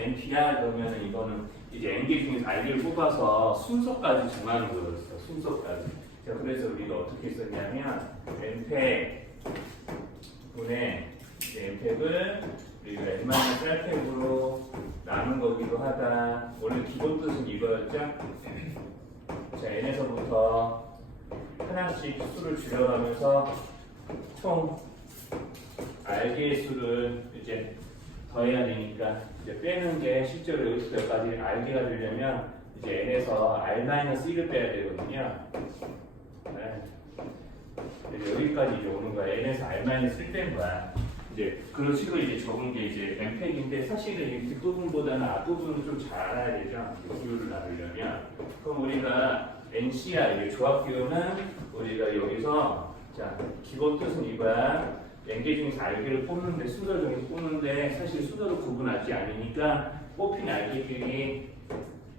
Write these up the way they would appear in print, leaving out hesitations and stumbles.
NPR 그러면은 이거는 이제 N개 중에서 R개를 뽑아서 순서까지 정하는 거였어. 순서까지. 자, 그래서 우리가 어떻게 썼냐면 n팩 분의 n팩을 우리가 n-1팩으로 나눈 거기도 하다. 원래 기본 뜻은 이거였죠. 자, n에서부터 하나씩 수를 줄여가면서 총 R개의 수를 이제 더해야 되니까 이제 빼는 게 실제로 여기서 여기까지 R개가 되려면 이제 n에서 R-1을 빼야 되거든요. 네. 여기까지 이제 오는 거야. n에서 R-1을 뺀 거야. 이제 그런 식으로 이제 적은 게 이제 n팩인데 사실은 이 뒷부분보다는 앞부분을 좀 잘 알아야 되죠. 비율을 나누려면. 그럼 우리가 NCR, 이게 조합 기호는 우리가 여기서 자, 기본 뜻은 이거야. n개 중에서 R개를 뽑는데 순서를 정해서 뽑는데 사실 순서를 구분하지 않으니까 뽑힌 R개끼리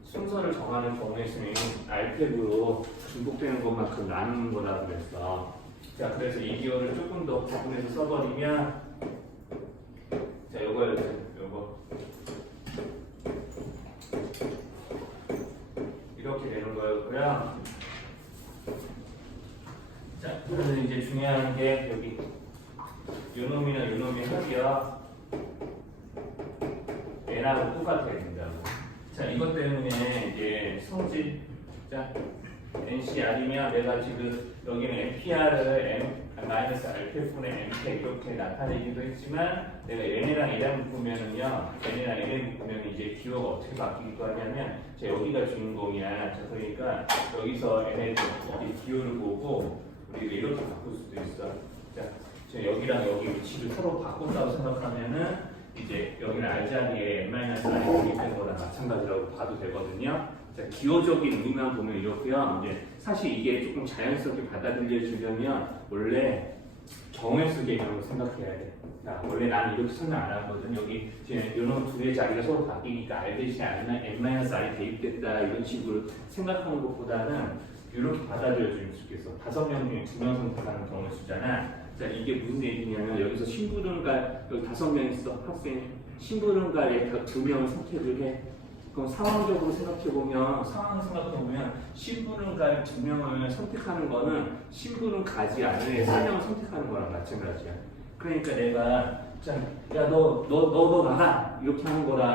순서를 정하는 경우에 있으면 R팩으로 중복되는 것만큼 나누는 거라고 그랬어. 자, 그래서 이 기호를 조금 더 구분해서 써버리면 자, 요거 이렇게 되는 거였고요. 자, 그래서 이제 중요한 게 여기 요놈이나 요놈의 합이야. n하고 똑같아야 된다고. 자, 이것 때문에 이제 성질, 자, NCR이면 내가 지금 여기는 NPR을 -R팩분의 N팩 이렇게 나타내기도 했지만 내가 N이랑 N을 묶으면은요, N이랑 N을 묶으면 이제 기호가 어떻게 바뀌기도 하냐면 자, 여기가 주인공이야. 자, 그러니까 여기서 N의 기호를 보고 우리가 이렇게 바꿀 수도 있어. 자, 여기랑 여기 위치를 서로 바꾼다고 생각하면은 이제 여기는 R 자리에 n-R이 대입된 거랑 마찬가지라고 봐도 되거든요. 자, 기호적인 의미만 보면 이렇고요. 이제 사실 이게 조금 자연스럽게 받아들여지려면 원래 정회수 개념으로 생각해야 돼. 자, 원래 나는 이렇게 설명 안 하거든. 여기 이런 두 개의 자리가 서로 바뀌니까 R 대신에 n-R이 대입됐다 이런 식으로 생각하는 것보다는 이렇게 받아들여지면 좋겠어. 5명 중에 2명 선택하는 경우의 수잖아. 자, 이게 무슨 얘기냐면 여기서 심부름갈 여기 5명 있어 학생 심부름갈에 2명을 선택을 해. 그럼 상황적으로 생각해보면 심부름갈 2명을 선택하는 거는 심부름 가지 않은 애 3명을 선택하는 거랑 마찬가지야. 그러니까 내가 자, 야 너 나가 이렇게 하는 거랑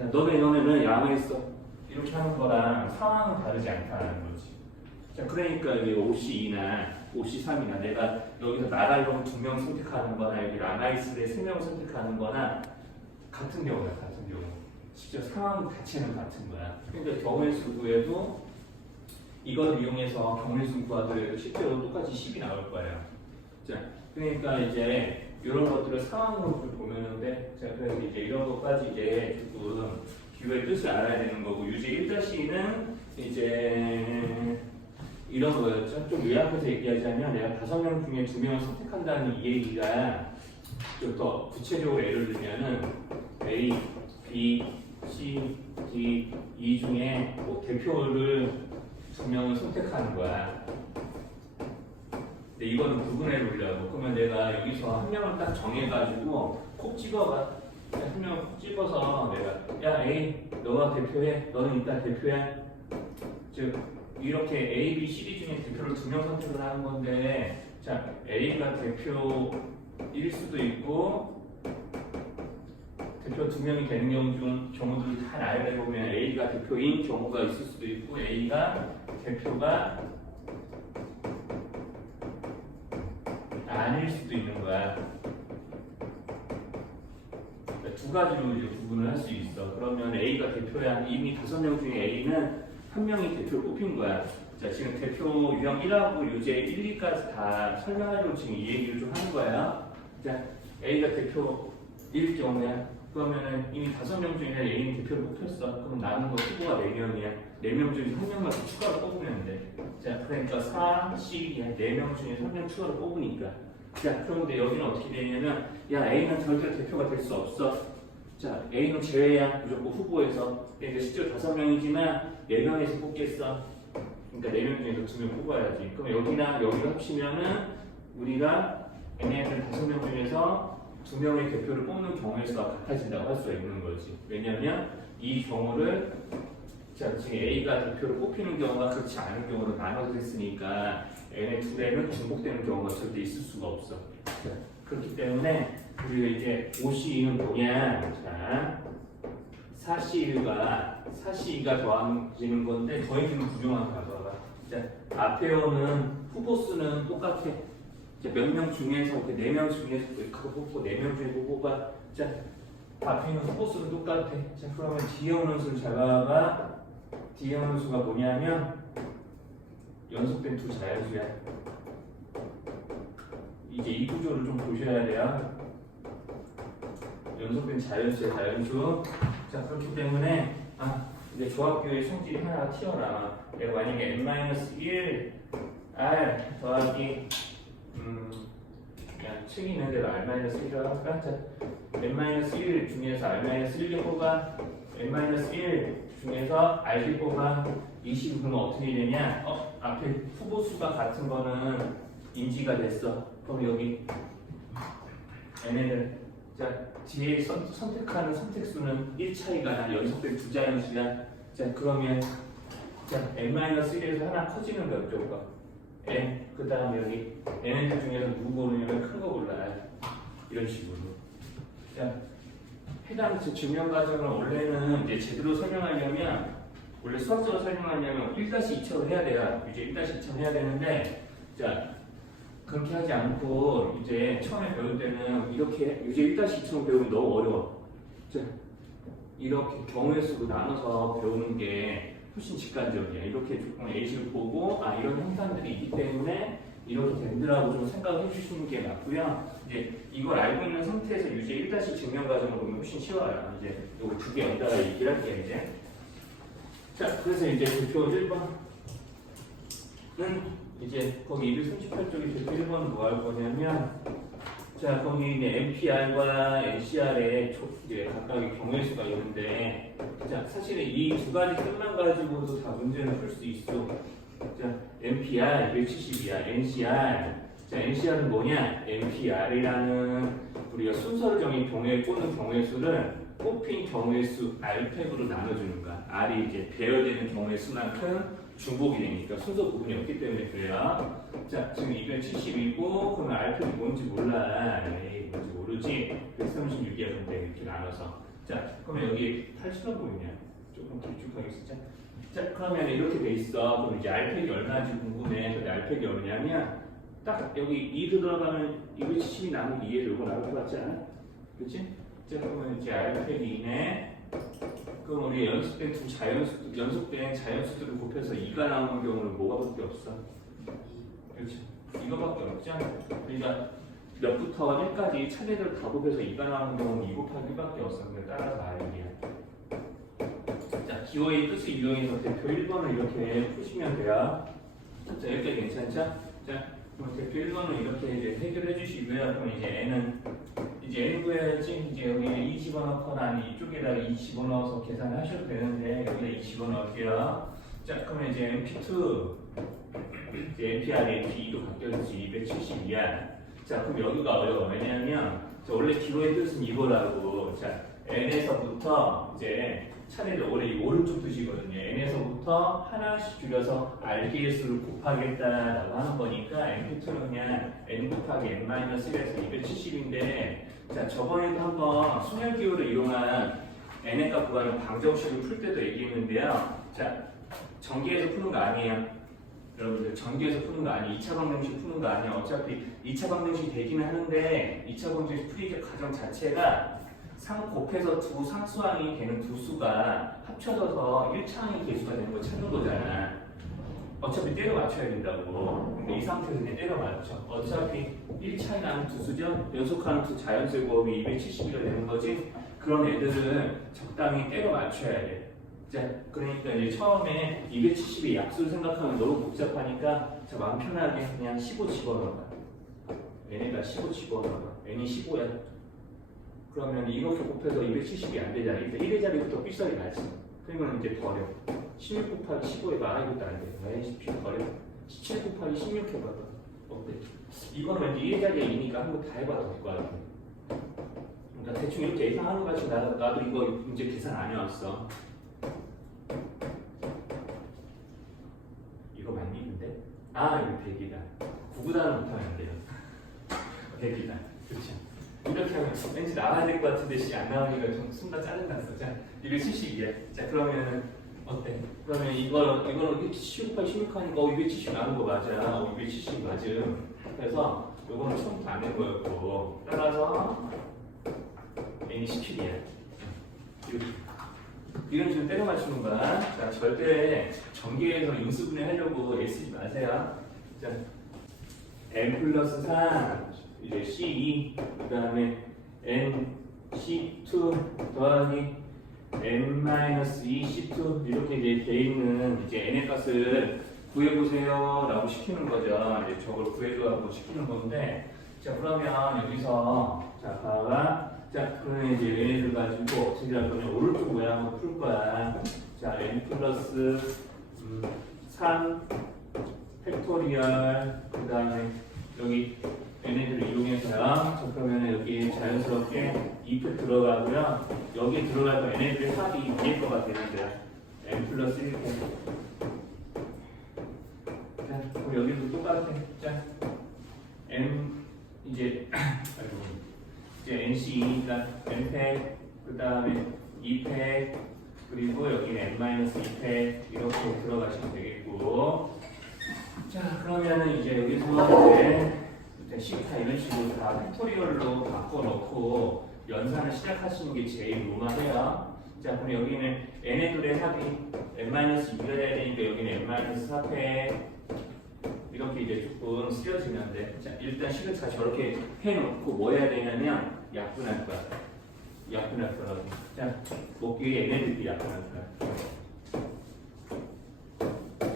야, 너네는 야망했어 이렇게 하는 거랑 상황은 다르지 않다는 거지. 자, 그러니까 여기 OC2나 OC3이나 내가 여기서 나가려고 2명 선택하는 거나 여기 나가있을 때 3명 선택하는 거나 같은 경우야, 같은 경우. 진짜 상황 자체는 같은 거야. 그러니까 경우의 구에도 이걸 이용해서 경우의 수 구하더라도 실제로 똑같이 10이 나올 거예요. 자, 그러니까 이제 이런 것들을 상황으로 보면은 돼. 자, 그래서 이제 이런 것까지 이제 조금 기호의 뜻을 알아야 되는 거고 유제 1-는 이제 이런 거였죠. 좀 요약해서 얘기하자면 내가 5명 중에 2명을 선택한다는 이 얘기가 좀 더 구체적으로 예를 들면은 A, B, C, D, E 중에 뭐 대표를 2명을 선택하는 거야. 근데 이거는 구분해 보려고. 그러면 내가 여기서 한 명을 딱 정해가지고 콕 집어봐. 한 명을 콕 집어서 내가 야 A 너가 대표해. 너는 일단 대표해. 즉 이렇게 A, B, C, D 중에 대표를 2명 선택을 하는 건데 자 A가 대표일 수도 있고 대표 2명이 되는 경우들을 다 나열해 보면 A가 대표인 경우가 있을 수도 있고 A가 대표가 아닐 수도 있는 거야. 두 가지로 이제 구분을 할 수 있어. 그러면 A가 대표야. 이미 5명 중에 A는 한 명이 대표를 뽑힌 거야. 자, 지금 대표 유형 1하고 유제 1, 2까지 다 설명하려고 지금 이 얘기를 좀 하는 거야. 자, A가 대표일 경우야. 그러면은 이미 5명 중에 A는 대표를 뽑혔어. 그럼 남은 거 후보가 4명이야. 4명 중에 1명만 더 추가로 뽑으면 돼. 자, 그러니까 4, C야. 4명 중에 3명 추가로 뽑으니까. 자, 그런데 여기는 어떻게 되냐면 야, A는 절대로 대표가 될 수 없어. 자, A는 제외야. 무조건 후보에서. 그러니까 실제로 5명이지만 4명에서 뽑겠어. 그러니까 4명 중에서 2명 뽑아야지. 그럼 여기랑 여기를 합치면은 우리가 N에는 5명 중에서 두 명의 대표를 뽑는 경우의 수가 같아진다고 할 수가 있는 거지. 왜냐하면 이 경우를 자, 지금 A가 대표를 뽑히는 경우가 그렇지 않은 경우로 나눠졌으니까 N의 둘에는 중복되는 경우가 절대 있을 수가 없어. 자, 그렇기 때문에 우리가 이제 5C2는 뭐냐? 자, 4C2가 더해지는 건데 더해지는 부정한 가져와봐. 자, 앞에 오는 후보 수는 똑같아. 몇 명 중에서 4명 중에서 그거 뽑고 4명 중에 뽑아. 자, 앞에 있는 후보 수는 똑같아. 자, 그러면 뒤에 오는 수를 잘 봐봐. 뒤에 오는 수가 뭐냐면 연속된 두 자연수야. 이제 이 구조를 좀 보셔야 돼요. 연속된 자연수야, 자연수. 자, 그렇기 때문에 이제 조합교의 성질이 하나가 튀어나와. 내가 만약에 n-1 r 더하기 그냥 책이 있는 대로 r-1이라고 할까? 자, n-1 중에서 r-1개 뽑아. n-1 중에서 r개 뽑아. 이 식으로 그러면 어떻게 되냐? 앞에 후보 수가 같은 거는 인지가 됐어. 그럼 여기 n을 자, 뒤에 선택하는 선택수는 1차이가 나. 연속된 두 자연수야. 자, 그러면 자, n-1에서 하나 커지는 거 어쩔까? n, 그 다음 여기 n 중에서 누구 고르냐면 큰 거 골라. 이런 식으로. 자, 해당 증명 과정을 원래는 이제 제대로 설명하려면 원래 수학적으로 설명하려면 1-2차로 해야 돼요. 이제 1-2차로 해야 되는데 자, 그렇게 하지 않고 이제 처음에 배울 때는 이렇게 이제 1-2처럼 배우면 너무 어려워. 자, 이렇게 경우의 수로 나눠서 배우는 게 훨씬 직관적이야. 이렇게 조금 예시를 보고 이런 형상들이 있기 때문에 이렇게 된다라고 좀 생각을 해주시는 게 맞고요. 이제 이걸 알고 있는 상태에서 유제 1-2 증명 과정을 보면 훨씬 쉬워요. 이제 요거 두 개 연달아 얘기를 할게요. 이제 자, 그래서 이제 대표 1번은 이제 거기 238쪽에 대표 1번은 뭐 할 거냐면 자, 거기 이제 NPR과 NCR의 이제 각각의 경우의 수가 있는데 자, 사실은 이 두 가지 뜻만 가지고도 다 문제를 풀 수 있어. 자, NPR 170이야. NCR. 자, NCR은 뭐냐? NPR이라는 우리가 순서를 정인 경우에 꽂는 경우의 수를 뽑힌 경우의 수 R팩으로 나눠주는 거야. R이 이제 배열되는 경우의 수만큼 중복이 되니까 순서 구분이 없기 때문에 그래요. 자, 지금 270이고 그러면 R팩이 뭔지 몰라. 에이, 뭔지 모르지. 136이야. 근데 이렇게 나눠서. 자, 그러면 여기 80원 보이냐? 조금 길쭉하게 쓰자. 자, 그러면 이렇게 돼 있어. 그럼 이제 R팩이 얼마인지 궁금해. 근데 R팩이 얼마냐면 딱 여기 2로 들어가면 270이 나누기 2에서 이거 나올 것 같지 않아? 그치? 자, 그러면 이제 R팩이 2네. 그럼 우리 연속된 연속된 자연수들을 곱해서 2가 나오는 경우는 뭐가밖에 없어? 그렇지? 이거밖에 없잖아. 그러니까 몇부터 1까지 차례대로 다 곱해서 2가 나오는 경우는 2 곱하기 1밖에 없어. 그래 따라서 R이야. 자, 기호의 뜻을 이용해서 대표 1번을 이렇게 푸시면 돼요. 자, 여기까지 괜찮죠? 자, 그럼 대표 1번은 이렇게 이제 해결해 주시고요. 그럼 이제 N 구해야지. 이제 여기에 2 집어넣거나 아니 이쪽에다가 2 집어넣어서 계산하셔도 되는데 여기다 2 집어넣을게요. 자, 그러면 이제 MP2 이제 NPR, NP2도 바뀌었지. 272야. 자, 그럼 여기가 어려워. 왜냐하면 원래 기호의 뜻은 이거라고. 자, N에서부터 이제 차례로 원래 이 오른쪽 뜻이거든요. N에서부터 하나씩 줄여서 R개의 수를 곱하겠다라고 하는 거니까 NP2는 그냥 N 곱하기 N-1에서 270인데 자, 저번에도 한번 순열 기호를 이용한 N의 값 구하는 방정식을 풀 때도 얘기했는데요. 자, 전기에서 푸는 거 아니에요. 여러분들 전기에서 푸는 거 아니에요. 2차 방정식 푸는 거 아니에요. 어차피 2차 방정식이 되기는 하는데 2차 방정식 풀이 과정 자체가 곱해서 두 상수항이 되는 두 수가 합쳐져서 1차항의 개수가 되는 걸 찾는 거잖아. 어차피 때려 맞춰야 된다고. 근데 이 상태에서 그냥 때려 맞춰. 어차피 1차이 나는 두 수죠. 연속하는 두 자연수의 곱이 270이가 되는 거지. 그런 애들은 적당히 때려 맞춰야 돼. 자, 그러니까 이제 처음에 270의 약수를 생각하면 너무 복잡하니까 자, 마음 편하게 그냥 15 집어넣어봐. 얘네가 15 집어넣어봐. n이 15야. 그러면 이렇게 곱해서 270이 안 되잖아. 일단 1의 자리부터 삐싸리 나지. 그러면 이제 버려. 16 곱하기 15 해봐. 이것도 안 돼. 에이, 버려. 17 곱하기 16 해봐. 어때? 이거는 왠지 1의 자리에 2니까 한번 다 해봐도 될 것 같아. 나 대충 이렇게 예상하는 거 같이 나도 이거 문제 계산 안 해왔어. 이거 많이 있는데? 아, 이거 100이다. 9구단은 못하면 안 돼요. 100이다. 그렇죠. 이렇게 하면 왠지 나와야 될 것 같은데 안 나오니까 좀 순간 짜증났어. 자, 270이야. 자, 그러면은 어때? 그러면 이거는 270, 16하니까 270 나오는 거 맞아. 270 맞음. 그래서 요거는 처음부터 안 된 거였고, 따라서 n이 17이야. 이런 식으로 때려 맞추는 거야. 자, 절대 전개해서 인수분해 하려고 애쓰지 마세요. 자, n 플러스 3, 이제 c2, 그 다음에 n c2 더하기 n 마이너스 2 c2 이렇게 이제 돼 있는 이제 n의 값을 구해보세요라고 시키는 거죠. 이제 저걸 구해줘라고 시키는 건데, 자 그러면 여기서 자 봐봐. 자 그러면 이제 얘네들 가지고 어떻게 할 거냐, 오른쪽 모양으로 풀 거야. 자 n 플러스 3 팩토리얼, 그 다음에 여기 얘네들을 이용해서요. 자 그러면 여기 자연스럽게 2팩 들어가고요. 여기 들어갈 거 얘네들의 합이 위에 거가 되는데요. n 플러스 1팩. 자, 그럼 여기도 똑같아. 자, n 이제 아이고 이제 NC2니까 n팩, 그 다음에 2팩, 그리고 여기는 n-2팩 이렇게 들어가시면 되겠고. 자, 그러면은 이제 여기서 이제 시타 이런 식으로 다 팩토리얼로 바꿔놓고 연산을 시작하시는 게 제일 무난해요. 자, 그럼 여기는 n의 합이 n-2가 돼야 되니까 여기는 n-4팩 이렇게 이제 조금 쓰여지면 돼. 자, 일단 시그차 저렇게 해놓고 뭐 해야 되냐면 약분할 거야. 약분할 거라고. 자, 목기에 얘네들끼리 약분할 거야.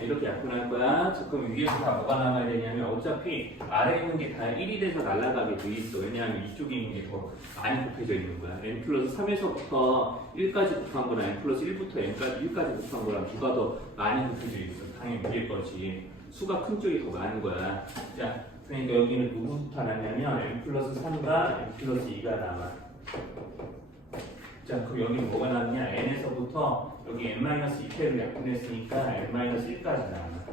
이렇게 약분할 거야. 자, 그럼 위에서 다 뭐가 남아야 되냐면 어차피 아래에 있는 게 다 1이 돼서 날아가게 돼 있어. 왜냐하면 이쪽에 있는 게 더 많이 곱해져 있는 거야. n 플러스 3에서부터 1까지 곱한 거랑 n 플러스 1부터 n까지 1까지 곱한 거랑 누가 더 많이 곱해져 있어. 당연히 위에 거지. 수가 큰 쪽이 더 많은 거야. 자, 그러니까 여기는 누구부터 나냐면 n 플러스 3과 n 플러스 2가 남아. 자, 그럼 여기 뭐가 남냐? n에서부터 여기 n-2팩을 약분했으니까 n-1까지 남아.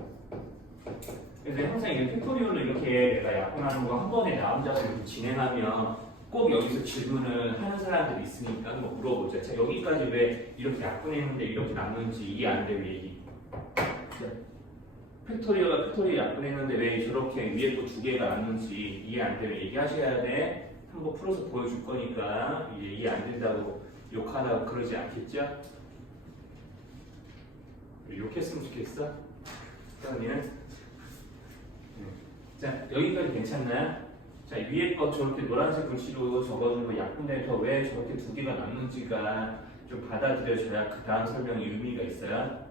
그래서 항상 이렇게 팩토리얼로 이렇게 내가 약분하는 거 한 번에 나 혼자서 이렇게 진행하면 꼭 여기서 질문을 하는 사람들이 있으니까 한번 물어보자. 자, 여기까지 왜 이렇게 약분했는데 이렇게 남는지 이해 안 되면 얘기. 팩토리얼과 팩토리얼 약분했는데 왜 저렇게 위에 거 두 개가 남는지 이해 안 되면 얘기하셔야 돼. 한번 풀어서 보여줄 거니까 이제 이해 안 된다고 욕하다고 그러지 않겠죠? 욕했으면 좋겠어? 그러면 자, 여기까지 괜찮나요? 자, 위에 거 저렇게 노란색 글씨로 적어주고 약분해서 왜 저렇게 두 개가 남는지가 좀 받아들여져야 그 다음 설명이 의미가 있어요.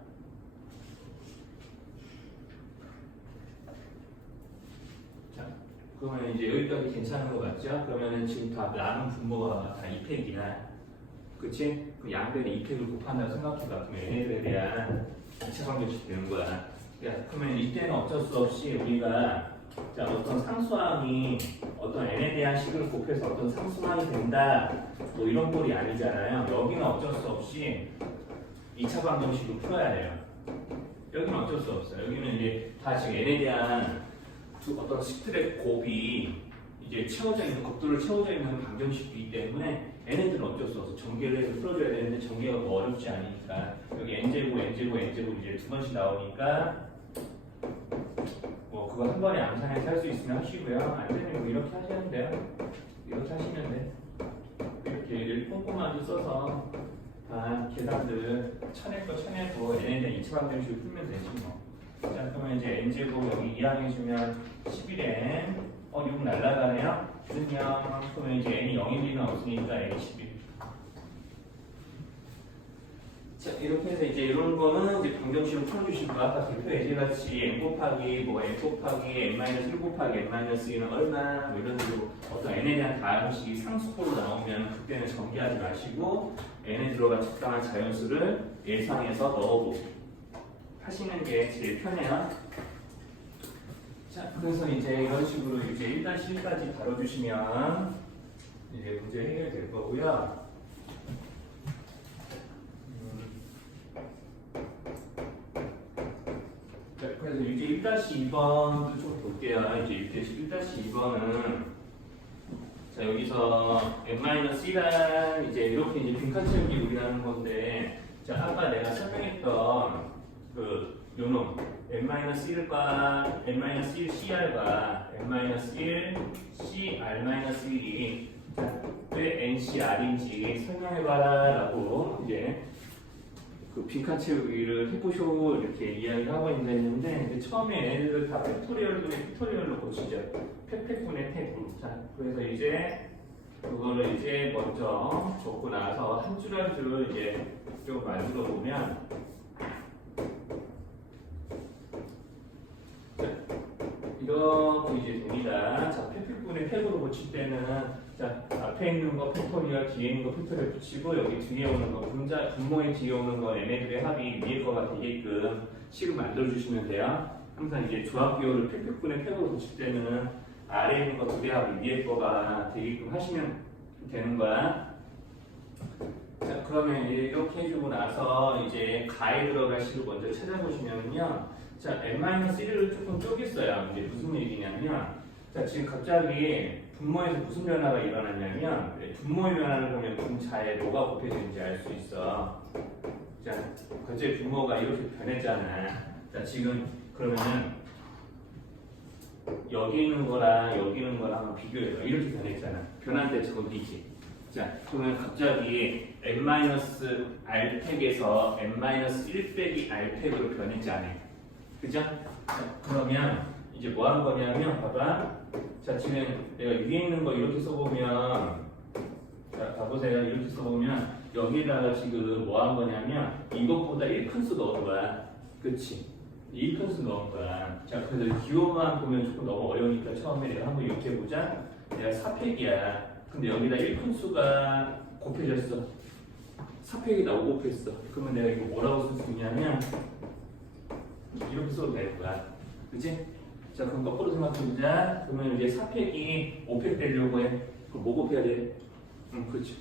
그러면 이제 여기까지 괜찮은 거 맞죠? 그러면은 지금 다 남은 분모가 다 2팩이야. 그치? 그 양변에 2팩을 곱한다고 생각해봐. 그러면 얘네들에 대한 2차 방정식 되는 거야. 야, 그러면 이때는 어쩔 수 없이 우리가 자, 어떤 상수항이 어떤 n에 대한 식을 곱해서 어떤 상수항이 된다. 뭐 이런 꼴이 아니잖아요. 여기는 어쩔 수 없이 2차 방정식을 풀어야 돼요. 여기는 어쩔 수 없어요. 여기는 이제 다 지금 n에 대한 어떤 식들의 곱이 이제 채워져 있는 곱들을 채워져 있는 방정식이기 때문에 얘네들은 어쩔 수 없어. 전개를 해서 풀어줘야 되는데 전개가 뭐 어렵지 않으니까 여기 n제곱, n제곱, n제곱 이제 두 번씩 나오니까 뭐 그거 한 번에 암산해서 할 수 있으면 하시고요. 안 되면 뭐 이렇게 하시면 돼요. 이렇게 하시면 돼. 이렇게 꼼꼼하게 써서 다 계산들 쳐내고 얘네들 2차 방정식을 풀면 되지 뭐. 자, 그러면 이제 n제곱 여기 2항 해주면 11n 6 날라가네요. 는요. 그러면 이제 n이 0일 리는 없으니까 n이 11. 자, 이렇게 해서 이제 이런 거는 이제 방정식을 풀어주시고 아까 대표 예제같이 n 곱하기 뭐 n 곱하기 n-1 곱하기 n-2는 얼마 뭐 이런 식으로 어떤 n에 대한 다항식이 상수꼴로 나오면 그때는 전개하지 마시고 n에 들어간 적당한 자연수를 예상해서 넣어보고 하시는 게 제일 편해요. 자, 그래서 이제 이런 식으로 이제 1-1까지 다뤄주시면 이제 문제 해결될 거고. 거고요. 그래서 이제 1-2번도 좀 볼게요. 이제 1-2번은 자 여기서 n-1란 이제 이렇게 이제 빈칸 채우기 우리하는 건데 자 아까 내가 설명했던 그 요놈 n-1과 n-1 cr과 n-1 cr-1이 왜 ncr인지 설명해봐라라고 이제 그 빈칸 채우기를 해보쇼 이렇게 이야기를 하고 있는데 처음에 얘네들 다 팩토리얼로 고치죠. 팩분의 팩으로. 자 그래서 이제 그거를 이제 먼저 적고 나서 한 줄 한 줄 이제 좀 만들어 보면 이렇게 이제 됩니다. 자 팩분의 팩으로 고칠 때는 자 앞에 있는 거 팩토리얼, 뒤에 있는 거 팩토리얼 붙이고 여기 뒤에 오는 거 분모의 뒤에 오는 거 얘네들의 합이 위에 거가 되게끔 식을 만들어 주시면 돼요. 항상 이제 조합 비율을 팩분의 팩으로 고칠 때는 아래에 있는 거 두 개 합이 위에 거가 되게끔 하시면 되는 거야. 자 그러면 이렇게 해주고 나서 이제 가에 들어갈 식을 먼저 찾아보시면요. 자 n-1을 조금 쪼갰어요. 이제 무슨 얘기냐면 자 지금 갑자기 분모에서 무슨 변화가 일어났냐면 분모의 변화를 보면 분자에 뭐가 곱해지는지 알 수 있어. 자 갑자기 분모가 이렇게 변했잖아. 자 지금 그러면은 여기 있는 거랑 여기 있는 거랑 한번 비교해봐. 이렇게 변했잖아. 변한 대칭은 B지. 자 그러면 갑자기 n-r팩에서 n-1 빼기 r팩으로 변했지 않아요. 그죠? 자, 그러면 이제 뭐 한 거냐면 봐봐. 자 지금 내가 위에 있는 거 이렇게 써보면 자 봐보세요. 이렇게 써보면 여기다가 지금 뭐 한 거냐면 이것보다 1큰수 넣은 거야. 그치? 1큰수 넣은 거야. 자 그래서 기호만 보면 조금 너무 어려우니까 처음에 내가 한번 이렇게 해보자. 내가 4팩이야. 근데 여기다 1큰수가 곱해졌어. 4팩이 나오고 곱했어. 그러면 내가 이거 뭐라고 쓸 수 있냐면 이렇게 써도 될 거야. 그치? 자 그럼 거꾸로 생각해보자. 그러면 이제 4팩이 5팩 되려고 해. 그럼 뭐 곱해야 돼? 그렇죠.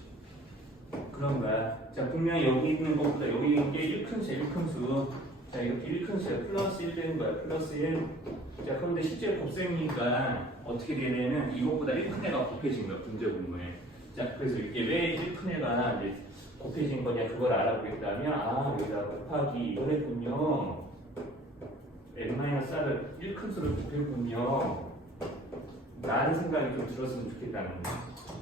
그런 거야. 자 분명히 여기 있는 것보다 여기 있는 게 1큰수야 1큰수. 자 이렇게 1큰수야. 플러스 1 되는 거야. 플러스 1. 자 그런데 실제로 곱셈이니까 어떻게 되냐면 이것보다 1큰 애가 곱해진 거야. 분자 분모에. 자 그래서 이게 왜 1큰 애가 이제 곱해진 거냐 그걸 알아보겠다면 아 여기다 곱하기 이걸 했군요. n-r을 1큰수를 곱했군요. 라는 생각이 좀 들었으면 좋겠다는 거예요.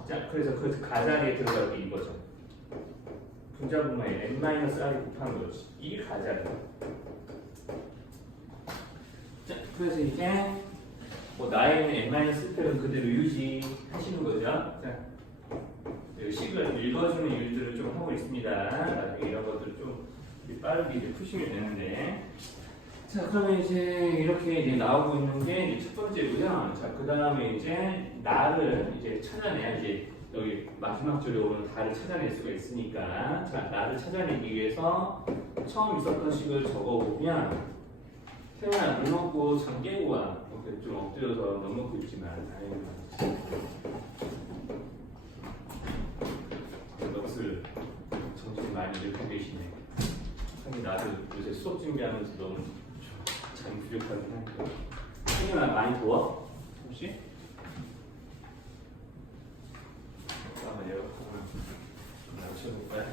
자, 그래서 그 가자리에 들어갈 게 이거죠. 분자 분모에 n-r이 곱한 거지. 이 가자리. 자, 그래서 이제 뭐 나에는 n-1팩은 그대로 유지하시는 거죠. 자, 이 식을 읽어주는 일들을 좀 하고 있습니다. 나중에 이런 것들을 좀 빠르게 이제 푸시면 되는데. 자 그러면 이제 이렇게 이제 나오고 있는 게 이제 첫 번째고요. 자 그 다음에 이제 나를 이제 찾아내야 이제 여기 마지막 줄에 오는 다를 찾아낼 수가 있으니까 자 나를 찾아내기 위해서 처음 있었던 식을 적어보면 태연아 물 먹고 잠 깨고 와. 이렇게 좀 엎드려서 넌 먹고 있지만 다행히 넋을 정신 많이 잃고 계시네. 사실 나도 요새 수업 준비하면서 너무 참 부족하긴 하니까. 태연아 많이 더워? 혹시? 한번 에어컨을 낮춰볼까요?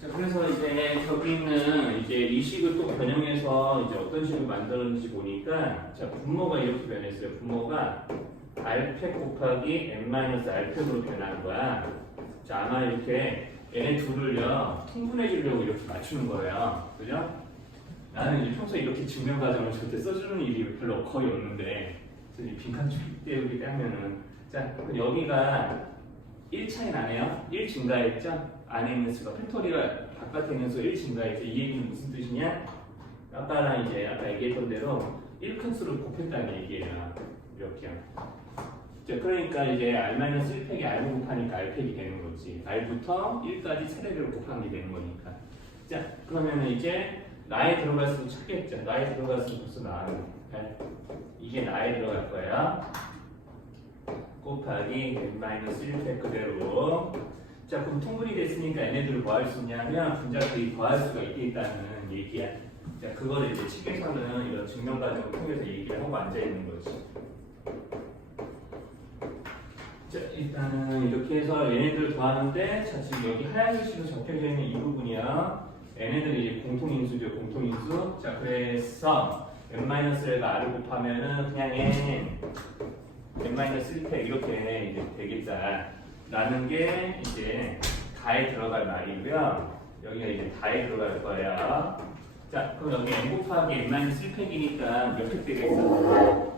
자, 그래서 이제 저기 있는 이제 이 식을 또 변형해서 이제 어떤 식을 만들었는지 보니까 자, 분모가 이렇게 변했어요. 분모가 r팩 곱하기 n-r팩으로 변한 거야. 자, 아마 이렇게 얘네 둘을요, 통분해 주려고 이렇게 맞추는 거예요. 그죠? 나는 이제 평소에 이렇게 증명 과정을 절대 써주는 일이 별로 거의 없는데, 이 빈칸 때우기 하면은, 자, 그럼 여기가 1 차이 나네요? 1 증가했죠? 안에 있는 수가 팩토리가 바깥에 있는 수 1 증가했죠? 이 얘기는 무슨 뜻이냐? 아까랑 이제 아까 얘기했던 대로 1큰수를 곱했다는 얘기예요. 이렇게요. 자, 그러니까 이제 r-1팩이 r로 곱하니까 r팩이 되는 거지. r부터 1까지 세례를 곱한 게 되는 거니까. 자, 그러면은 이제 나에 들어갔으면 찾겠죠. 나에 들어갔으면 벌써 나는 이게 나에 들어갈 거야. 곱하기 n-1팩 그대로. 자, 그럼 통분이 됐으니까 얘네들을 뭐 할 수 있냐면 분자끼리 더할 수가 있다는 얘기야. 자, 그거를 이제 책에서는 이런 증명 과정을 통해서 얘기를 하고 앉아 있는 거지. 자, 일단은 이렇게 해서 얘네들을 더하는데, 자, 지금 여기 하얀 글씨로 적혀져 있는 이 부분이야. 얘네들이 이제 공통인수죠, 공통인수. 자, 그래서 n-1가 r을 곱하면은 그냥 n-1팩 이렇게 이제 되겠다. 라는 게 이제 다에 들어갈 말이고요. 여기가 이제 다에 들어갈 거야. 자, 그럼 여기 n 곱하기 n-1팩이니까 몇 팩 되겠어?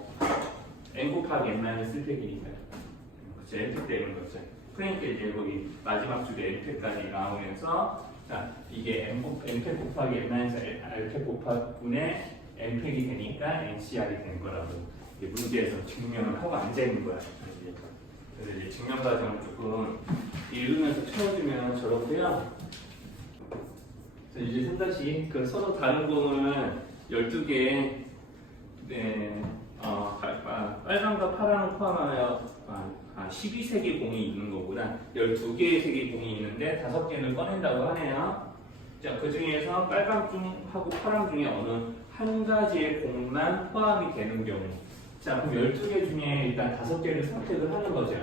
n 곱하기 n-1팩이니까. 그치, n팩 되는 거지. 그러니까 이제 거기 마지막 줄에 n팩까지 나오면서, 자, 이게 n팩 곱하기 n-r팩 곱하기 분의 n팩이 되니까 ncr이 된 거라고 이제 문제에서 증명을 하고 앉아 있는 거야. 그래서 이제 증명 과정을 조금 읽으면서 채워주면 저렇고요. 이제 3다시 그 서로 다른 공을 12개, 네, 빨강과 파랑을 포함하여 12색의 공이 있는 거구나. 12개의 색의 공이 있는데 5개를 꺼낸다고 하네요. 자, 그 중에서 빨강 중하고 파랑 중에 어느 한 가지의 공만 포함이 되는 경우. 자, 그럼 12개 중에 일단 5개를 선택을 하는 거죠.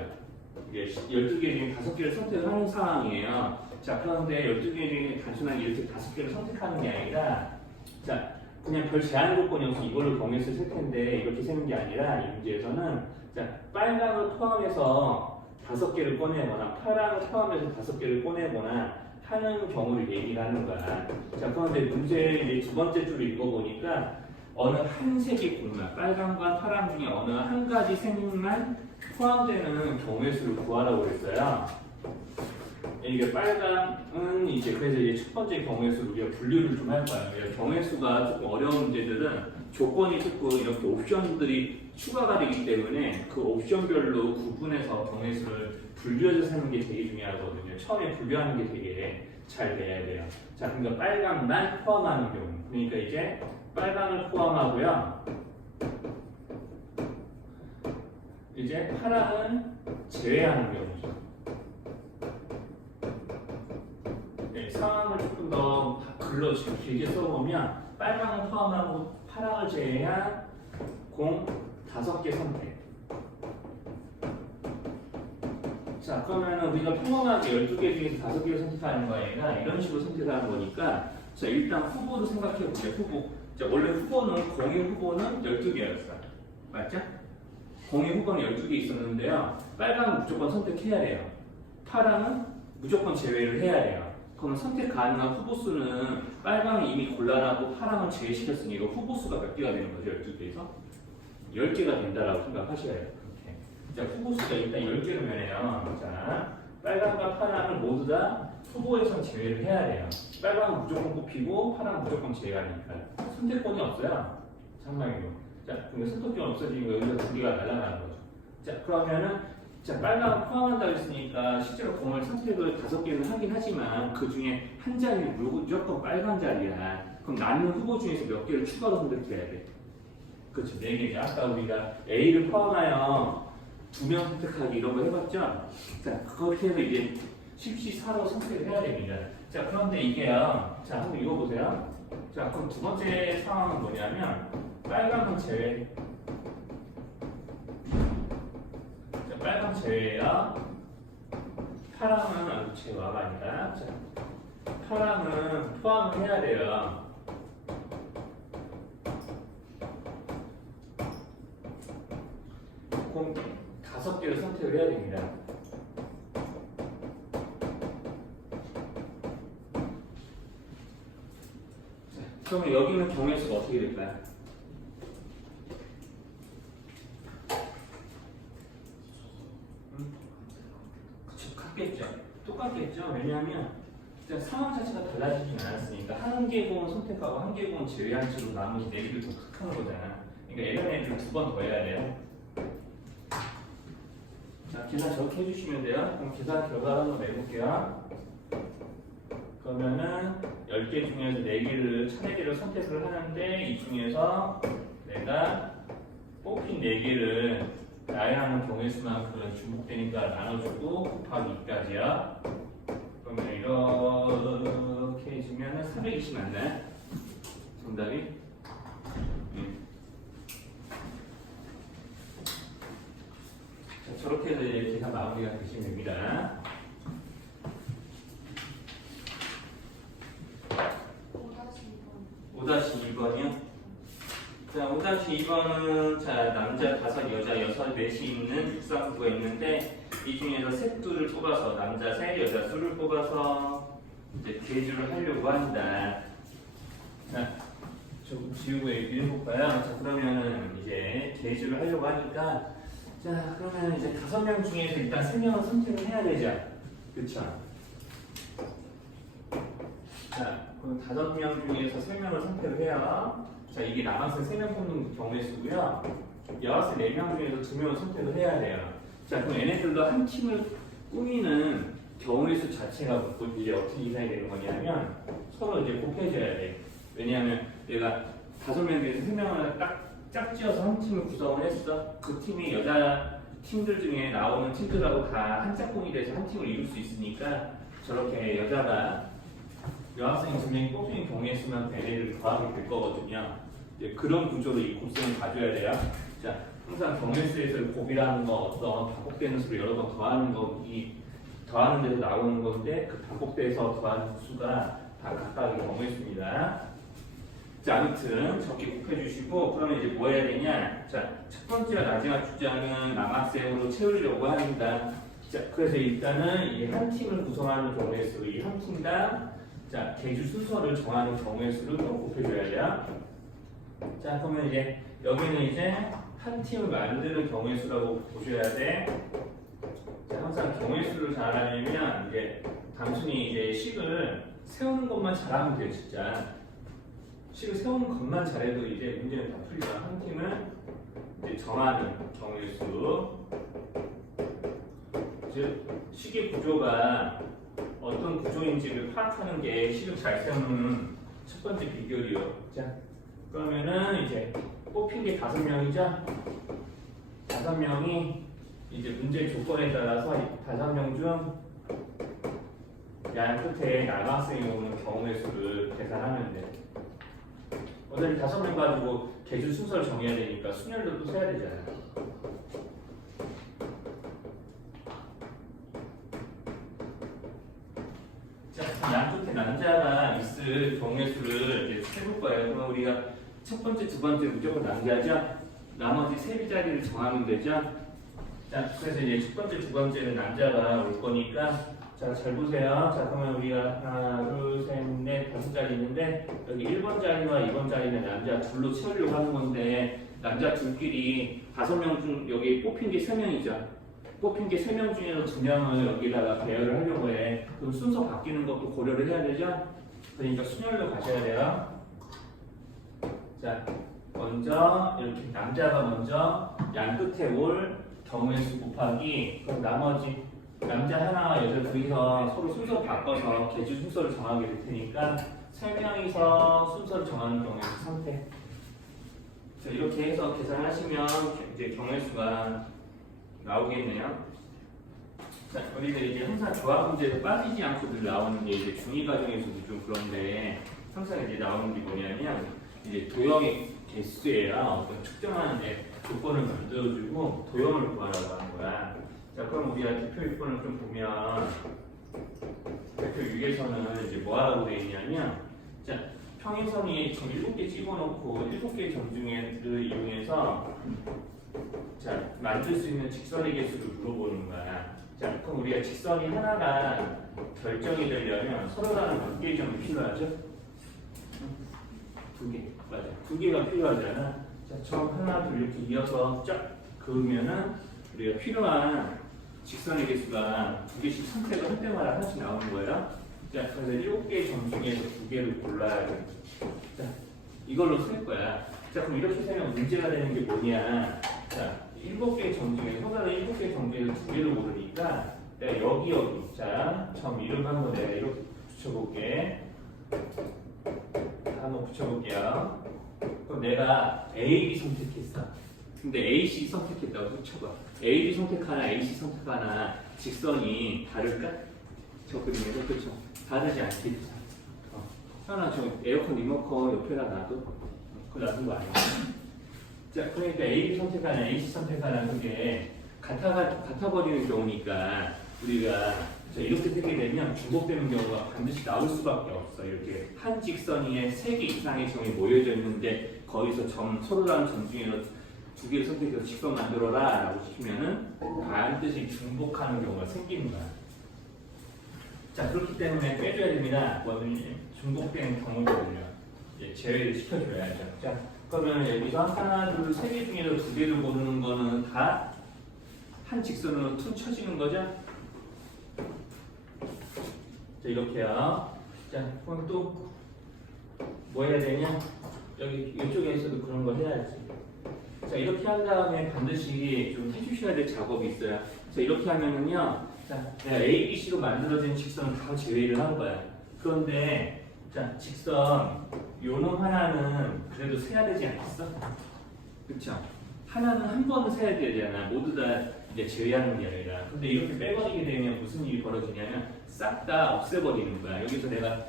이게 12개 중에 5개를 선택을 하는 상황이에요. 자, 그런데 12개 중에 단순하게 이렇게 5개를 선택하는 게 아니라, 자, 그냥 별 제한 조건이 없이 이걸로 경우에서 쓸 텐데, 이렇게 세는 게 아니라, 이 문제에서는, 자, 빨강을 포함해서 5개를 꺼내거나, 파랑을 포함해서 5개를 꺼내거나 하는 경우를 얘기를 하는 거야. 자, 그런데 문제 이제 두 번째 줄을 읽어보니까, 어느 한 색의 공만, 빨강과 파랑 중에 어느 한 가지 색만 포함되는 경우의 수를 구하라고 그랬어요. 이게 빨강은 이제 그래서 이제 첫 번째 경우의 수를 우리가 분류를 좀 할 거예요. 경우의 수가 조금 어려운 문제들은 조건이 조금 이렇게 옵션들이 추가가 되기 때문에 그 옵션별로 구분해서 경우의 수를 분류해서 세는 게 되게 중요하거든요. 처음에 분류하는 게 되게 잘 돼야 돼요. 자, 그러니까 빨강만 포함하는 경우. 그러니까 이제 빨강을 포함하고요. 이제 파랑은 제외하는 경우죠. 네, 상황을 조금 더 글로 길게 써보면 빨강을 포함하고 파랑을 제외한 공 5개 선택. 자, 그러면은 우리가 평범하게 12개 중에서 5개를 선택하는 거니까 이런 식으로 선택하는 거니까, 자, 일단 후보를 생각해 볼게요. 후보. 자, 원래 후보는 공의 후보는 12개였어. 맞죠? 공의 후보는 12개 있었는데요. 빨강은 무조건 선택해야 돼요. 파랑은 무조건 제외를 해야 돼요. 그럼 선택 가능한 후보 수는 빨강이 이미 곤란하고 파랑은 제외시켰으니 이거 후보 수가 몇 개가 되는 거죠? 12개에서? 10개가 된다라고 생각하셔야 돼요. 이렇게. 자, 후보 수가 일단 10개로 변해요. 자, 빨강과 파랑을 모두 다 후보에서 제외를 해야 돼요. 빨강은 무조건 뽑히고 파랑은 무조건 제외하니까 선택권이 없어요. 장막이고. 자, 그러니까 선택권이 없어지니까 여기서 2개가 날아가는 거죠. 자, 그러면은 자, 빨강을 포함한다고 했으니까 실제로 공을 선택을 5개는 하긴 하지만 그 중에 한 자리는 무조건 빨간 자리야. 그럼 남는 후보 중에서 몇 개를 추가로 선택해야 돼? 그렇죠. 4개죠. 아까 우리가 A를 포함하여 2명 선택하기 이런 거 해봤죠? 자, 그렇게 해서 이제 십시사로 선택을 해야 됩니다. 자, 그런데 이게요. 자, 한번 읽어보세요. 자, 그럼 두 번째 상황은 뭐냐면 빨강은 제외. 자, 빨강 제외야. 파랑은 제외가 아니라, 자, 파랑은 포함을 해야 돼요. 공 5개를 선택을 해야 됩니다. 그러면 여기는 경우의 수가 어떻게 될까요? 그쵸, 같겠죠. 똑같겠죠. 왜냐하면 상황 자체가 달라지진 않았으니까 한 개의 공은 선택하고 한 개의 공은 제외한 채로 나머지 4개를 더 극하는 거잖아. 그러니까 얘네들을 2번 더 해야 돼요. 자, 계산 저렇게 해주시면 돼요. 그럼 계산 결과를 한번 내볼게요. 그러면은 10개 중에서 4개를 차례대로 선택을 하는데 이 중에서 내가 뽑힌 4개를 다양한 경우의 수만큼 중복되니까 나눠주고 곱하기 2까지야. 그러면 이렇게 해주면 420 맞네. 정답이. 자, 저렇게 해서 이제 계산 마무리가 되시면 됩니다. 5-2번이요? 자, 5-2번은 자, 남자 5, 여자 6, 넷이 있는 육상부가 있는데 이 중에서 셋둘을 뽑아서 남자 셋, 여자 둘을 뽑아서 이제 계주를 하려고 한다. 자, 조금 지우고 얘기를 해볼까요? 자, 그러면은 이제 계주를 하려고 하니까 자, 그러면 이제 5명 중에서 일단 3명은 선택을 해야 되죠. 그쵸? 자, 그럼 5명 중에서 3명을 선택을 해야 자, 이게 남학생 3명 뽑는 경우의 수고요. 여학생 4명 중에서 2명을 선택을 해야 돼요. 자, 그럼 얘네들도 한 팀을 꾸미는 경우의 수 자체가 이제 어떻게 이상이 되는 거냐면 서로 이제 곱해줘야 돼. 왜냐하면 얘가 5명 중에서 3명을 딱 짝지어서 한 팀을 구성을 했어. 그 팀이 여자 팀들 중에 나오는 팀들하고 다 한 짝꿍이 돼서 한 팀을 이룰 수 있으니까 저렇게 여자가 여학생이 2명이 뽑힌 경우의 수만 배례를 더하게 될 거거든요. 이제 그런 구조로 이 곱셈을 봐줘야 돼요. 자, 항상 경우의 수에서 곱이라는 거 어떤 반복되는 수를 여러 번 더하는 거, 이 더하는 데서 나오는 건데 그 반복돼서 더하는 수가 다 각각의 경우의 수입니다. 자, 아무튼 적게 곱해주시고 그러면 이제 뭐 해야 되냐? 자, 첫 번째와 마지막 주장은 남학생으로 채우려고 합니다. 자, 그래서 일단은 이 한 팀을 구성하는 경우의 수, 이 한 팀당 자, 계주 순서를 정하는 경우의 수를 또 곱해줘야 돼요. 자, 그러면 이제 여기는 이제 한 팀을 만드는 경우의 수라고 보셔야 돼. 자, 항상 경우의 수를 잘하려면 이제 단순히 이제 식을 세우는 것만 잘하면 돼요, 진짜. 식을 세우는 것만 잘해도 이제 문제는 다 풀려. 한 팀을 이제 정하는 경우의 수. 즉, 식의 구조가 어떤 구조인지를 파악하는 게 식을 잘 세우는 첫 번째 비결이요. 자, 그러면은 이제 뽑힌 게 5명이죠? 5명이 이제 문제 조건에 따라서 5명 중 양 끝에 남학생이 오는 경우의 수를 계산하면 돼. 어차피 5명 가지고 계주 순서를 정해야 되니까 순열도 또 세야 되잖아요. 자, 양 끝에 남자가 있을 경우의 수를 이제 세볼 거예요. 그럼 우리가 첫 번째, 두 번째 무조건 남자죠? 나머지 세 자리를 정하면 되죠? 자, 그래서 이제 첫 번째, 두 번째는 남자가 올 거니까 자, 잘 보세요. 자, 그러면 우리가 하나, 둘, 셋, 넷, 5자리 있는데 여기 1번 자리와 2번 자리는 남자 둘로 채우려고 하는 건데 남자 둘끼리 5명 중 여기 뽑힌 게 3명이죠. 뽑힌 게 3명 중에서 2명을 여기다가 배열을 하려고 해. 그럼 순서 바뀌는 것도 고려를 해야 되죠? 그러니까 순열로 가셔야 돼요. 자, 먼저 이렇게 남자가 먼저 양 끝에 올 경우의 수 곱하기 그럼 나머지 남자 하나와 여자 둘이서 서로 순서 바꿔서 계주 순서를 정하게 될 테니까 3명이서 순서를 정하는 경우의 수 선택. 자, 이렇게 해서 계산하시면 이제 경우의 수가 나오겠네요. 자, 우리들 이제 항상 조합 문제에서 빠지지 않고 늘 나오는 게 이제 중2 과정에서도 좀 그런데 항상 이제 나오는 게 뭐냐면 이제 도형의 개수예요. 어떤 특정한 이제 조건을 만들어주고 도형을 구하라고 하는 거야. 자, 그럼 우리가 대표 6번을 좀 보면 대표 6에서는 이제 뭐 하라고 되어 있냐면 자, 평행선이 점 7개 집어넣고 7개의 점 중에를 이용해서 자, 만들 수 있는 직선의 개수를 물어보는 거야. 자, 그럼 우리가 직선이 하나가 결정이 되려면 서로라는 몇 개의 점이 필요하죠? 2개. 맞아. 2개가 필요하잖아. 자, 점 하나, 둘 이렇게 이어서 쫙 그으면은 우리가 필요한 직선의 개수가 2개씩 선택을 할 때마다 하나씩 나오는 거예요. 자, 그래서 7개의 점 중에서 2개를 골라야 돼. 자, 이걸로 쓸 거야. 자, 그럼 이렇게 되면 문제가 되는 게 뭐냐? 자, 7개의 점 중에 서다른 7개의 점 중에서 2개를 고르니까 내가 여기 자, 점 이름 한번 내가 이렇게 붙여볼게. 한번 붙여볼게요. 그럼 내가 A, B 선택했어. 근데 AC 선택했다고 쳐봐. AB 선택하나 AC 선택하나 직선이 다를까? 저 그림에서 그렇죠? 다르지 않겠죠? 하나 저 에어컨 리모컨 옆에다 놔도 그거 놔둔 거 아니야? 자, 그러니까 AB 선택하나 AC 선택하나 그게 같아버리는 경우니까 우리가 자, 이렇게 되게 되면 중복되는 경우가 반드시 나올 수밖에 없어. 이렇게 한 직선 위에 3개 이상의 점이 모여져 있는데 거기서 서로 다른 점 중에서 2개를 선택해서 직선 만들어라 라고 시키면은 반드시 중복하는 경우가 생기는 거야. 자, 그렇기 때문에 빼줘야 됩니다. 뭐든지 중복되는 경우거든요. 제외를 시켜줘야죠. 자, 그러면 여기서 하나, 둘, 3개 중에서 2개를 고르는 거는 다 한 직선으로 툭 쳐지는 거죠? 자, 이렇게요. 자, 그럼 또 뭐 해야 되냐? 여기 이쪽에서도 그런 걸 해야지. 자, 이렇게 한 다음에 반드시 좀 해주셔야 될 작업이 있어요. 자, 이렇게 하면은요. 자, 내가 A, B, C로 만들어진 직선은 다 제외를 한 거야. 그런데 자, 직선 요놈 하나는 그래도 세야 되지 않겠어? 그쵸? 하나는 한 번은 세야 되잖아. 모두 다 이제 제외하는 게 아니라. 근데 이렇게 빼버리게 되면 무슨 일이 벌어지냐면 싹 다 없애버리는 거야. 여기서 내가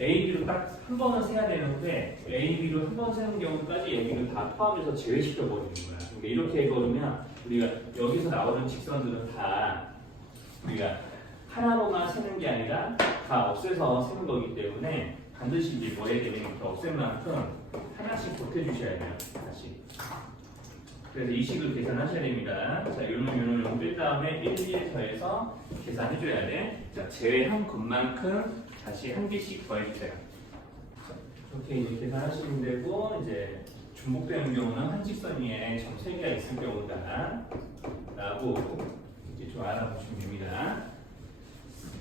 A, B로 딱 한 번은 세야 되는데 A, B로 한 번 세는 경우까지 여기를 다 포함해서 제외시켜버리는 거야. 그러니까 이렇게 해버리면 우리가 여기서 나오는 직선들은 다 우리가 하나로만 세는 게 아니라 다 없애서 세는 거기 때문에 반드시 이제 뭐 해야 되면 이렇게 없앤 만큼 하나씩 보태주셔야 돼요. 다시. 그래서 이 식을 계산하셔야 됩니다. 자, 요놈 뺀 다음에 1, 2에 더해서 계산해줘야 돼. 자, 제외한 것만큼 다시 한 개씩 더해주세요. 이렇게 이제 계산하시면 되고, 이제 중복되는 경우는 한 직선 위에 점 3개가 있을 경우다 라고 이제 좀 알아보시면 됩니다.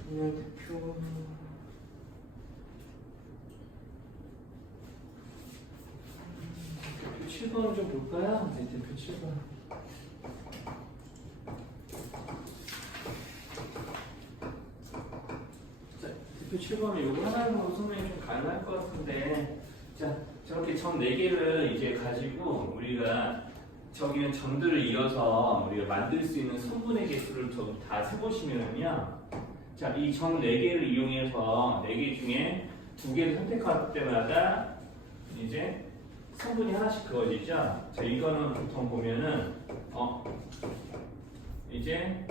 대표 7번 좀 볼까요? 네, 대표 7번. 자, 대표 7번은 요거 하나로 설명이 좀 가능할 것 같은데, 자, 저렇게 점 4개를 이제 가지고 우리가 저기는 점들을 이어서 우리가 만들 수 있는 성분의 개수를 좀 다 세보시면은요. 자, 이 점 4개를 이용해서 4개 중에 2개를 선택할 때마다 이제 성분이 하나씩 그어지죠. 자, 이거는 보통 보면은 이제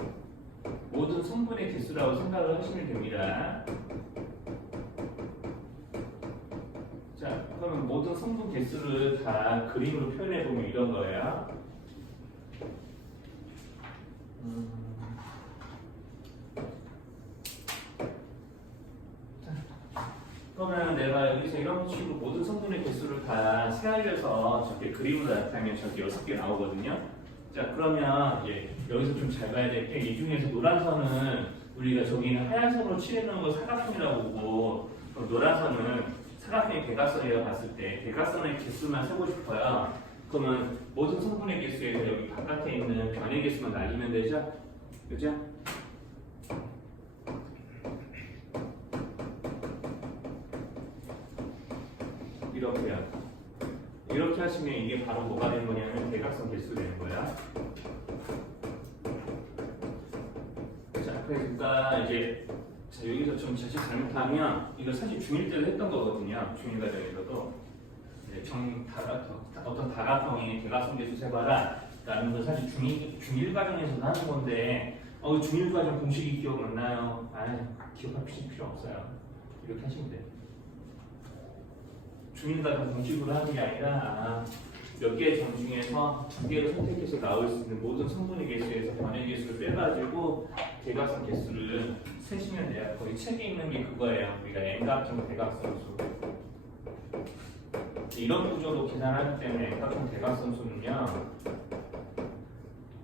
모든 성분의 개수라고 생각을 하시면 됩니다. 자, 그러면 모든 성분 개수를 다 그림으로 표현해 보면 이런 거예요. 그러면 내가 여기서 이런 식으로 모든 성분의 개수를 다 세알려서 저렇게 그림으로 나타내면 저렇게 6개 나오거든요. 자, 그러면 이제 여기서 좀 잘 봐야 될 게 이 중에서 노란 선은 우리가 저기는 하얀 선으로 칠해놓은 걸 사각형이라고 보고 노란 선은 사각형의 대각선이라고 봤을 때 대각선의 개수만 세고 싶어요. 그러면 모든 성분의 개수에서 여기 바깥에 있는 변의 개수만 날리면 되죠? 그죠? 이렇게요. 이렇게 하시면 이게 바로 뭐가 되는 거냐면 대각선 개수 되는 거야. 자, 그러니까 이제 자, 여기서 좀 자칫 잘못하면 이거 사실 중1 때도 했던 거거든요. 중1 과정에서도 어떤 다각형이 대각선 개수 세봐라 라는 건 사실 중1 과정에서도 하는 건데 중1 과정 공식이 기억 안 나요? 기억할 필요 없어요. 이렇게 하시면 돼요. 중1과정 공식으로 하는 게 아니라 몇 개의 점 중에서 2개를 선택해서 나올 수 있는 모든 성분의 개수에서 변의 개수를 빼가지고 대각선 개수를 세시면 돼요. 거기 책에 있는 게 그거예요. 우리가 N각형 대각선수. 이런 구조로 계산하기 때문에 N각형 대각선수는요.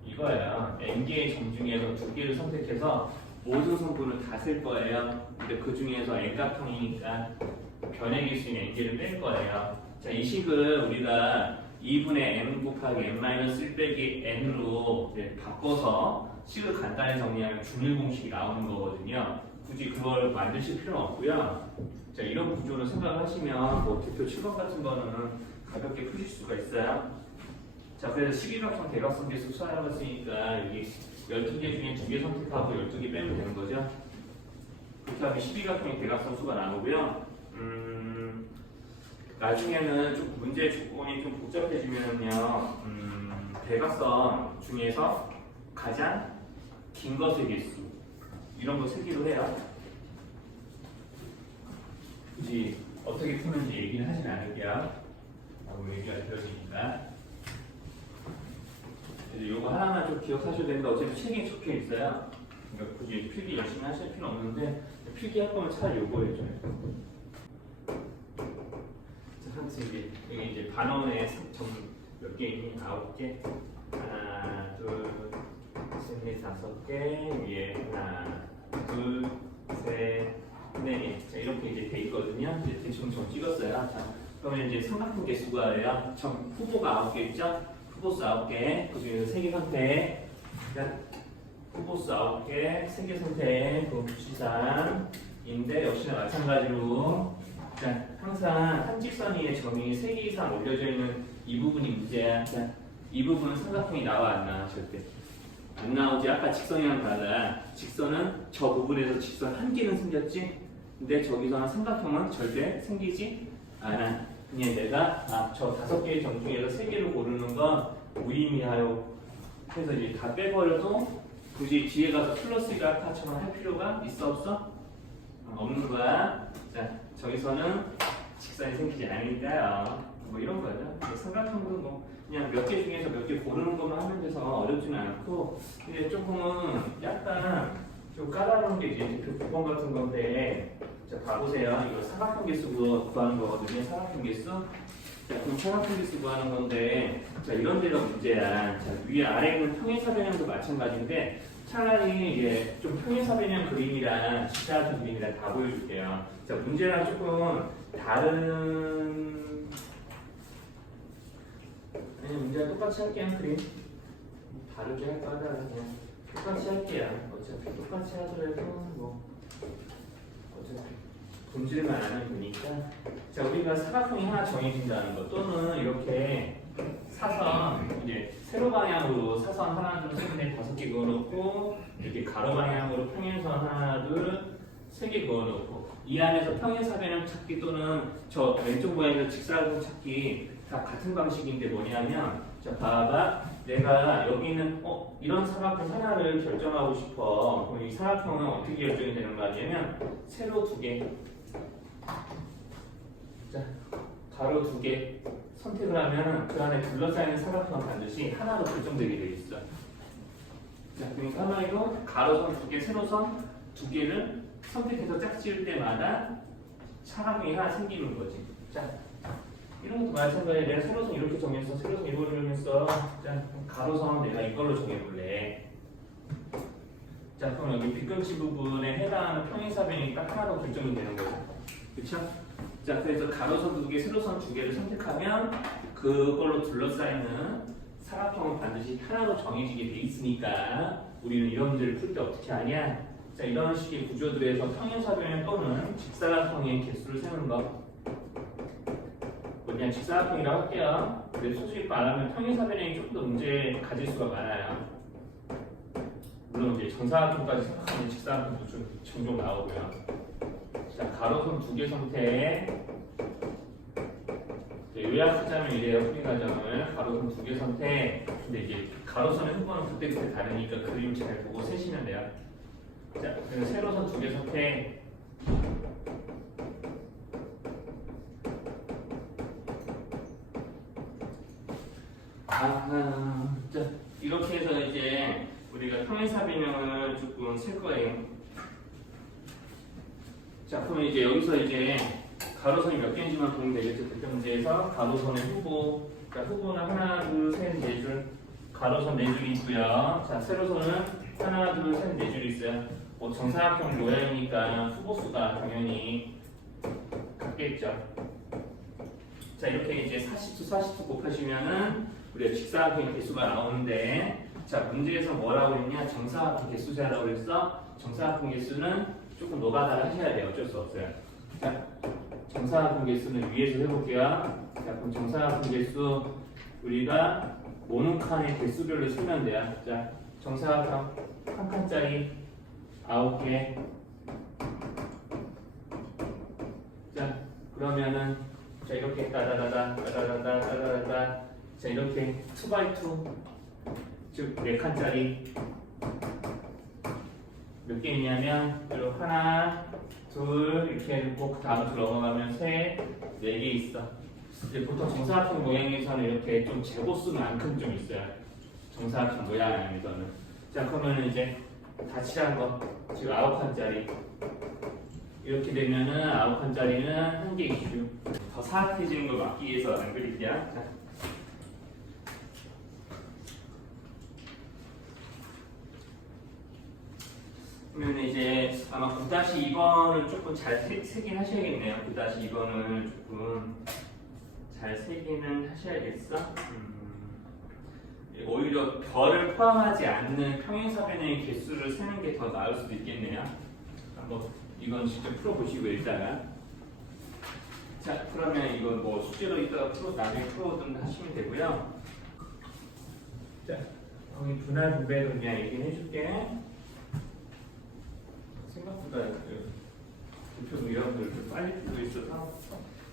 이거예요. N개의 점 중에서 2개를 선택해서 모든 성분을 다 셀 거예요. 근데 그 중에서 N각형이니까 변의 개수인 N개를 뺄 거예요. 자, 이 식을 우리가 2분의 n 곱하기 n-1 빼기 n으로 바꿔서 식을 간단히 정리하면 중1 공식이 나오는 거거든요. 굳이 그걸 만드실 필요는 없고요. 자, 이런 구조로 생각을 하시면 뭐 대표 7번 같은 거는 가볍게 푸실 수가 있어요. 자, 그래서 시기각성 대각선 개수 수학해봤으니까 여기 12개 중에 2개 선택하고 12개 빼면 되는 거죠. 그렇게 하면 시기각성의 대각선 수가 나오고요. 나중에는 좀 문제 조건이 좀 복잡해지면요. 대각선 중에서 가장 긴 것의 개수 이런 거 세기로 해요. 굳이 어떻게 푸는지 얘기는 하진 않을게요. 아무 얘기가 들어지니까. 이거 하나만 좀 기억하셔야 되는데 어차피 책에 적혀 있어요. 그러니까 굳이 필기 열심히 하실 필요는 없는데 필기할 거면 차라리 요거 해줘요. 자, 이게 이제 반원에 몇 개 있니? 9개. 하나, 둘, 셋, 넷, 5개. 위에 하나, 둘, 셋, 넷. 자, 이렇게 이제 돼 있거든요. 이제 대충 좀 찍었어요. 자, 그러면 이제 삼각형 개수가예요. 후보가 9개 있죠? 후보수 9개. 그 중에서 3개 선택. 자, 후보수 9개, 3개 선택. 그 부시상인데 역시나 마찬가지로. 자, 항상 한 직선 위에 점이 3개 이상 올려져 있는 이 부분이 문제야. 자, 이 부분은 삼각형이 나와 안 나와? 절대 안 나오지. 아까 직선이랑 달라. 직선은 저 부분에서 직선 한 개는 생겼지. 근데 저기서는 삼각형은 절대 생기지 않아. 그냥 내가 저 5개의 점 중에서 3개를 고르는 건 무의미하요. 그래서 이제 다 빼버려도 굳이 뒤에 가서 플러스가 아까처럼 할 필요가 있어 없어? 없는 거야. 자, 저기서는 직선이 생기지 않으니까요. 뭐 이런 거죠. 삼각형도 뭐 그냥 몇 개 중에서 몇 개 고르는 것만 하면 돼서 어렵지는 않고, 근데 조금은 약간 좀 까다로운 게 이제 그 9번 같은 건데, 자 봐보세요. 이거 삼각형 개수 구하는 거거든요. 삼각형 개수. 자, 그럼 삼각형 개수 구하는 건데, 자 이런 데가 문제야. 자, 위에 아래 있는 평행사변형도 마찬가지인데. 차라리 이제 좀 평행사변형 그림이랑 직사각형 그림이랑 다 보여줄게요. 자, 문제랑 조금 다른, 아니 문제랑 똑같이 할게요. 그림 다르게 할 거다. 그냥 똑같이 할게요. 어차피 똑같이 하더라도 뭐 어차피 본질만 아는 거니까. 자, 우리가 사각형이 하나 정해진다는 거, 또는 이렇게 사선, 이제 세로 방향으로 사선 하나, 둘, 셋, 넷, 5개 그어놓고, 이렇게 가로 방향으로 평행선 하나, 둘, 3개 그어놓고, 이 안에서 평행사변형 찾기 또는 저 왼쪽 방향에서 직사각형 찾기 다 같은 방식인데 뭐냐면, 자 봐봐, 내가 여기는 이런 사각형 하나를 결정하고 싶어. 그럼 이 사각형은 어떻게 결정이 되는 거 아니면 세로 2개, 자 가로 2개 선택을 하면 그 안에 둘러싸이는 사각형은 반드시 하나로 결정되게 되어 있어. 자, 그러니까 하나로 가로선 2개, 세로선 2개를 선택해서 짝지을 때마다 사각형이 하나 생기는 거지. 자, 이런 것도 마찬가지야. 내가 세로선 이렇게 정했어. 세로선 이걸로 정했어. 자, 가로선 내가 이걸로 정해볼래. 자, 그럼 여기 빗금치 부분에 해당하는 평행사변이 딱 하나로 결정이 되는 거죠. 그쵸? 자, 그래서 가로선 2개, 세로선 2개를 선택하면 그걸로 둘러싸이는 사각형은 반드시 하나로 정해지게 돼 있으니까 우리는 이런 문제를 풀 때 어떻게 하냐? 자, 이런 식의 구조들에서 평행사변형 또는 직사각형의 개수를 세우는 거. 그냥 직사각형이라고 할게요. 근데 솔직히 말하면 평행사변형이 조금 더 문제 가질 수가 많아요. 물론 이제 정사각형까지 생각하면 직사각형도 좀 종종 나오고요. 자, 가로선 2개 선택. 요약하자면 이래요. 풀이 과정을 가로선 2개 선택. 근데 이제 가로선의 후보는 그때그때 다르니까 그림 잘 보고 세시면 돼요. 자, 그리고 세로선 2개 선택. 자, 이렇게 해서 이제 우리가 평행사변형을 조금 쓸 거예요. 자, 그러면 이제 여기서 이제 가로선이 몇 개인지만 보면 되겠죠. 그때 문제에서 가로선의 후보, 그러니까 후보는 하나, 둘, 셋, 네 줄, 가로선 4줄이 있고요. 자, 세로선은 하나, 둘, 셋, 4줄이 있어요. 뭐 정사각형 모양이니까 후보수가 당연히 같겠죠. 자, 이렇게 이제 40수, 40수 곱하시면은 우리가 직사각형 개수가 나오는데, 자, 문제에서 뭐라고 했냐? 정사각형 개수 세라고 그랬어. 정사각형 개수는 조금 노가다를 하셔야 돼요. 어쩔 수 없어요. 자, 정사각형 개수는 위에서 해볼게요. 자, 그럼 정사각형 개수 우리가 모는 칸의 개수별로 쓰면 돼요. 자, 정사각형 한 칸짜리 9개. 자, 그러면은 자 이렇게 따다다다 자 이렇게 2x2 즉 4칸짜리 몇 개 있냐면 그리고 하나, 둘 이렇게 해놓고 그 다음으로 넘어가면 셋, 4개 있어. 이제 보통 정사각형 모양에서는 이렇게 좀 제곱수만큼 좀 있어요. 정사각형 모양에서는. 자 그러면 이제 다 칠한 거 지금 9칸짜리 이렇게 되면은 9칸짜리는 한 개 이슈. 더 사악해지는 걸 막기 위해서 안 그릴게요. 자. 그러면 이제 아마 9-2번을 조금 잘 세긴 하셔야겠네요. 9-2번을 조금 잘 세기는 하셔야겠어. 오히려 별을 포함하지 않는 평행사변의 개수를 세는 게 더 나을 수도 있겠네요. 한번 이건 직접 풀어보시고 일단은. 자 그러면 이거 뭐 숙제로 이따가 나중에 풀어든 하시면 되고요. 자 거기 분할 분배도 그냥 얘기해 줄게. 생각보다 대표 위원들 빨리 풀고 있어서.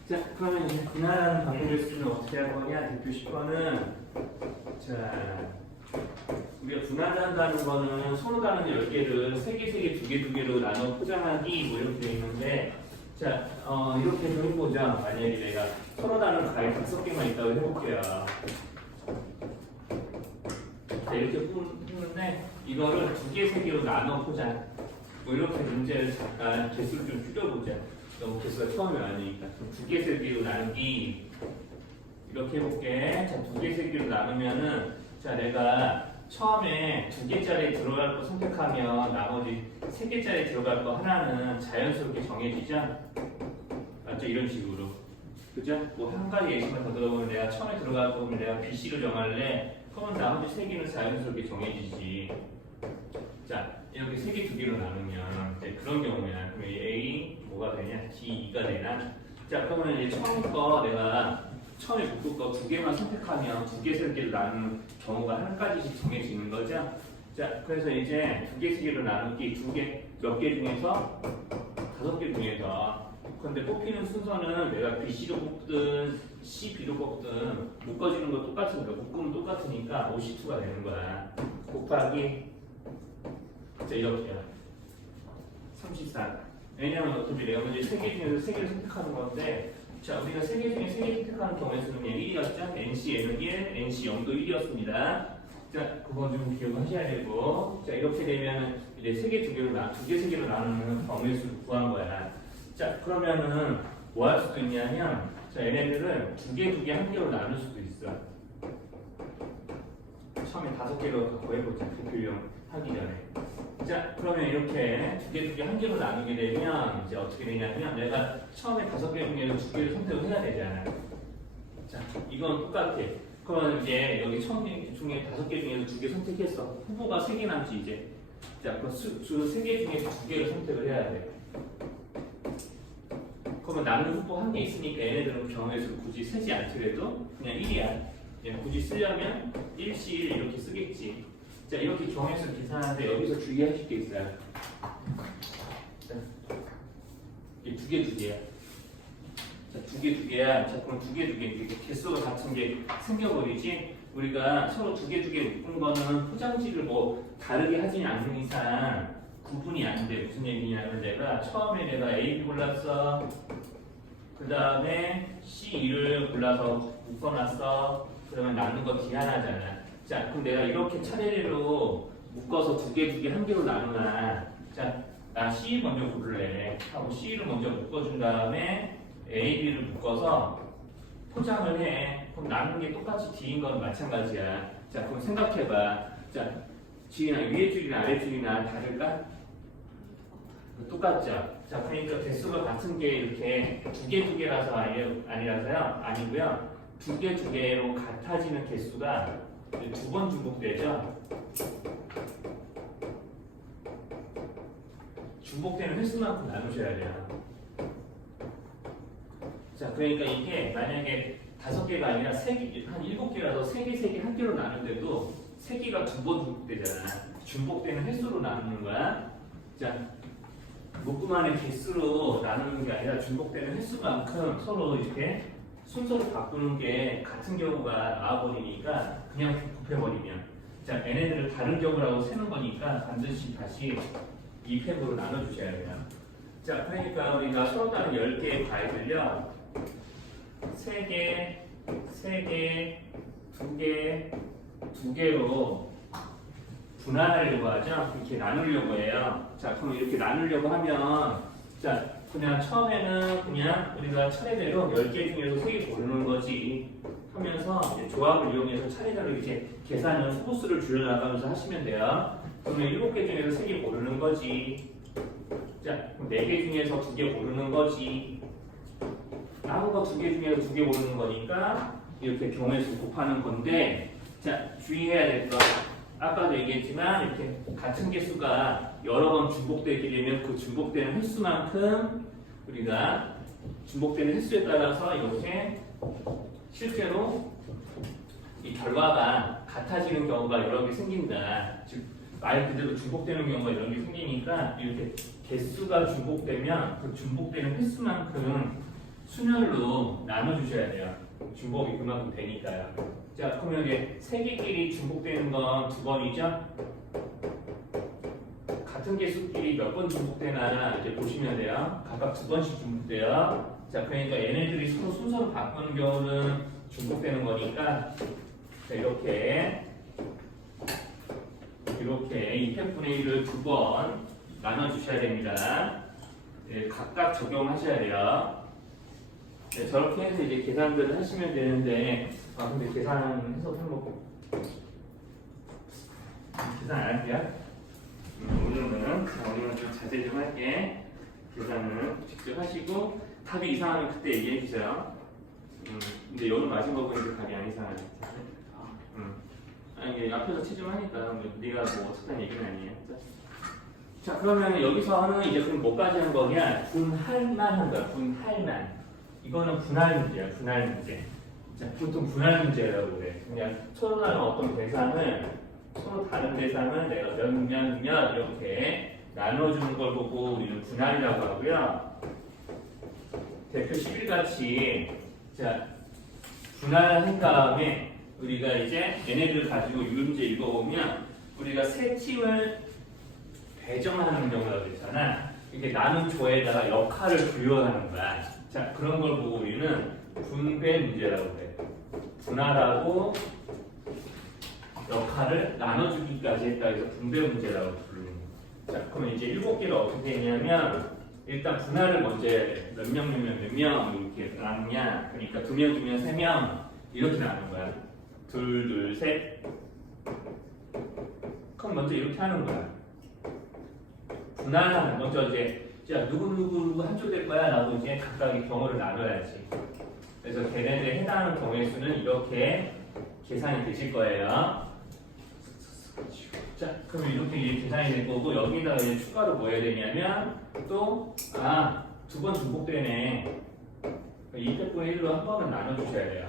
자 그러면 이제 분할하는 방법을 쓰면 어떻게 할 거냐. 대표 10번은 자 우리가 분할한다는 거는 손으로 가는 10개를 3개, 3개, 2개, 2개로 나눠 포장하기 뭐 이렇게 되어 있는데 자 이렇게 좀 해보자. 만약에 내가 서로 다른 가위 5개만 있다고 해볼게요. 자 이렇게 푸는데 이거를 2개, 3개로 나눠 포장 뭐 이렇게 문제를 잠깐 개수를 좀 줄여보자. 너무 개수가 처음에 많으니까 2개, 3개로 나누기 이렇게 해볼게. 자 2개, 3개로 나누면은 자 내가 처음에 2개짜리 들어갈 거 선택하면 나머지 3개짜리 들어갈 거 하나는 자연스럽게 정해지죠? 맞죠? 이런 식으로. 그죠? 뭐 한 가지 예시만 더 들어보면 내가 처음에 들어갈 거 보면 내가 BC를 정할래. 그러면 나머지 3개는 자연스럽게 정해지지. 자, 이렇게 3개, 2개로 나누면 그런 경우야. 그러면 A 뭐가 되냐? D2가 되나? 자, 그러면 이제 처음 거 내가 처음에 묶을 거 2개만 선택하면 2개, 3개로 나누는 경우가 한 가지씩 정해지는 거죠. 자, 그래서 이제 2개, 3개로 나누기 2개, 몇 개 중에서 5개 중에서 근데 뽑히는 순서는 내가 BC로 뽑든 CB로 뽑든 묶어지는 거 똑같으니까 묶으면 똑같으니까 52가 되는 거야. 곱하기 자 이렇게요. 34. 왜냐면 어차피 내가 먼저 3개 중에서 3개를 선택하는 건데 자 우리가 3개 중에 3개 선택하는 경우에서는 그냥 1이었죠. NCN은 1, NC 0도 1이었습니다. 자 그건 좀 기억하셔야 되고 자 이렇게 되면 이제 3개, 2개로 2개, 3개로 나누는 범위 수를 구한 거야. 자 그러면은 뭐 할 수도 있냐면 자 얘네들을 2개, 2개, 1개로 나눌 수도 있어. 처음에 5개로 갖고 해보자. 대표용 하기 전에. 자 그러면 이렇게 2개, 2개, 1개로 나누게 되면 이제 어떻게 되냐면 내가 처음에 5개 중에서 2개를 선택을 해야 되잖아. 자 이건 똑같아. 그러면 이제 여기 처음 중에 5개 중에서 2개 선택했어. 후보가 3개 남지 이제. 자 그 3개 중에서 2개를 선택을 해야 돼. 그러면 나는 후보 1개 있으니까 얘네들은 경우에서 굳이 세지 않더라도 그냥 1이야. 그냥 굳이 쓰려면 1C 1 이렇게 쓰겠지. 자 이렇게 경우에서 계산하는데 여기서 주의하실 게 있어요. 자, 이게 2개야. 자 2개야. 자 그럼 2개 이렇게 개수가 같은 게 생겨버리지. 우리가 서로 2개 묶은 거는 포장지를 뭐 다르게 하지 않는 이상 구분이 안 돼. 무슨 얘기냐면 내가 처음에 내가 A, B 골랐어. 그 다음에 C2를 골라서 묶어놨어. 그러면 나눈 거 D 하나잖아. 자, 그럼 내가 이렇게 차례로 묶어서 2개, 1개로 나누나. 자, 나 C 먼저 고를래. 하고 C를 먼저 묶어준 다음에 A, B를 묶어서 포장을 해. 그럼 나눈 게 똑같이 D인 건 마찬가지야. 자, 그럼 생각해봐. 자, G나 위에 줄이나 아래 줄이나 다를까? 똑같죠? 자, 그러니까 개수가 같은 게 이렇게 2개라서 아니라서요? 아니고요. 2개로 같아지는 개수가 2번 중복되죠? 중복되는 횟수만큼 나누셔야 돼요. 자, 그러니까 이게 만약에 5개가 아니라 3개, 한 7개라서 3개 한 개로 나누는데도 3개가 2번 중복되잖아. 중복되는 횟수로 나누는 거야. 자, 묶음안의 개수로 나누는 게 아니라 중복되는 횟수만큼 서로 이렇게 순서를 바꾸는 게 같은 경우가 나와버리니까 그냥 곱해버리면, 자, 얘네들을 다른 경우라고 세는 거니까 반드시 다시 2팩으로 나눠주셔야 돼요. 자, 그러니까 우리가 서로 다른 10개의 과일들요, 3개, 3개, 2개, 2개로 분할하려고 하죠. 이렇게 나누려고 해요. 자, 그럼 이렇게 나누려고 하면, 자, 그냥 처음에는 그냥 우리가 차례대로 10개 중에서 3개 고르는 거지 하면서 이제 조합을 이용해서 차례대로 이제 계산을 소수를 줄여나가면서 하시면 돼요. 그러면 7개 중에서 3개 고르는 거지. 자, 그럼 4개 중에서 2개 고르는 거지. 남은 거 2개 중에서 2개 고르는 거니까 이렇게 경우의 곱하는 건데, 자, 주의해야 될 거. 아까도 얘기했지만 이렇게 같은 개수가 여러 번 중복되게 되면 그 중복되는 횟수만큼 우리가 중복되는 횟수에 따라서 이렇게 실제로 이 결과가 같아지는 경우가 여러 개 생긴다. 즉, 말 그대로 중복되는 경우가 여러 개 생기니까 이렇게 개수가 중복되면 그 중복되는 횟수만큼 순열로 나눠주셔야 돼요. 중복이 그만큼 되니까요. 자, 그러면 이제 3개끼리 중복되는 건 2번이죠? 같은 개수끼리 몇 번 중복되나 이제 보시면 돼요. 각각 2번씩 중복돼요. 자, 그러니까 얘네들이 서로 순서를 바꾸는 경우는 중복되는 거니까, 자, 이렇게 200분의 1을 2번 나눠주셔야 됩니다. 네, 각각 적용하셔야 돼요. 네, 저렇게 해서 이제 계산들을 하시면 되는데, 근데 계산해서 해먹고 계산 안 할게요. 오늘은 좀 자세히 좀 할게. 계산을 직접 하시고 답이 이상하면 그때 얘기해 주세요. 근데 오늘 마신 거 보니까 답이 안 이상하네. 아니 이게 앞에서 체증하니까 네가 뭐 어떻다는 얘기는 아니에요. 자, 그러면 여기서는 이제 그럼 뭐까지 한 거냐? 분할만 한 거야. 분할만. 이거는 분할 문제야. 분할 문제. 자, 보통 분할 문제라고 그래. 그냥 서로 다른 어떤 대상을, 서로 다른 대상을 내가 몇 이렇게 나눠주는 걸 보고 우리는 분할이라고 하고요. 대표 11같이, 자, 분할한 다음에 우리가 이제 얘네들을 가지고 이 문제 읽어보면 우리가 세 팀을 배정하는 경우가 있잖아. 이렇게 나눈 조에다가 역할을 부여하는 거야. 자, 그런 걸 보고 우리는 분배 문제라고 해. 분할하고 역할을 나눠주기까지 했다 해서 분배 문제라고 부르는 거야. 자, 그러면 이제 7개를 어떻게 했냐면 일단 분할을 먼저 해야 돼. 몇 명 이렇게 나누냐. 그러니까 2명, 3명 이렇게 나눈 거야. 둘, 셋. 그럼 먼저 이렇게 하는 거야. 분할하는 먼저 이제 자, 누구 한쪽 될 거야 라고 이제 각각의 경우를 나눠야지. 그래서 걔네들에 해당하는 경우의 수는 이렇게 계산이 되실 거예요. 자, 그럼 이렇게 계산이 될 거고 여기다가 이제 추가로 뭐 해야 되냐면 또 2번 중복되네. 200분의 1로 한 번은 나눠주셔야 돼요.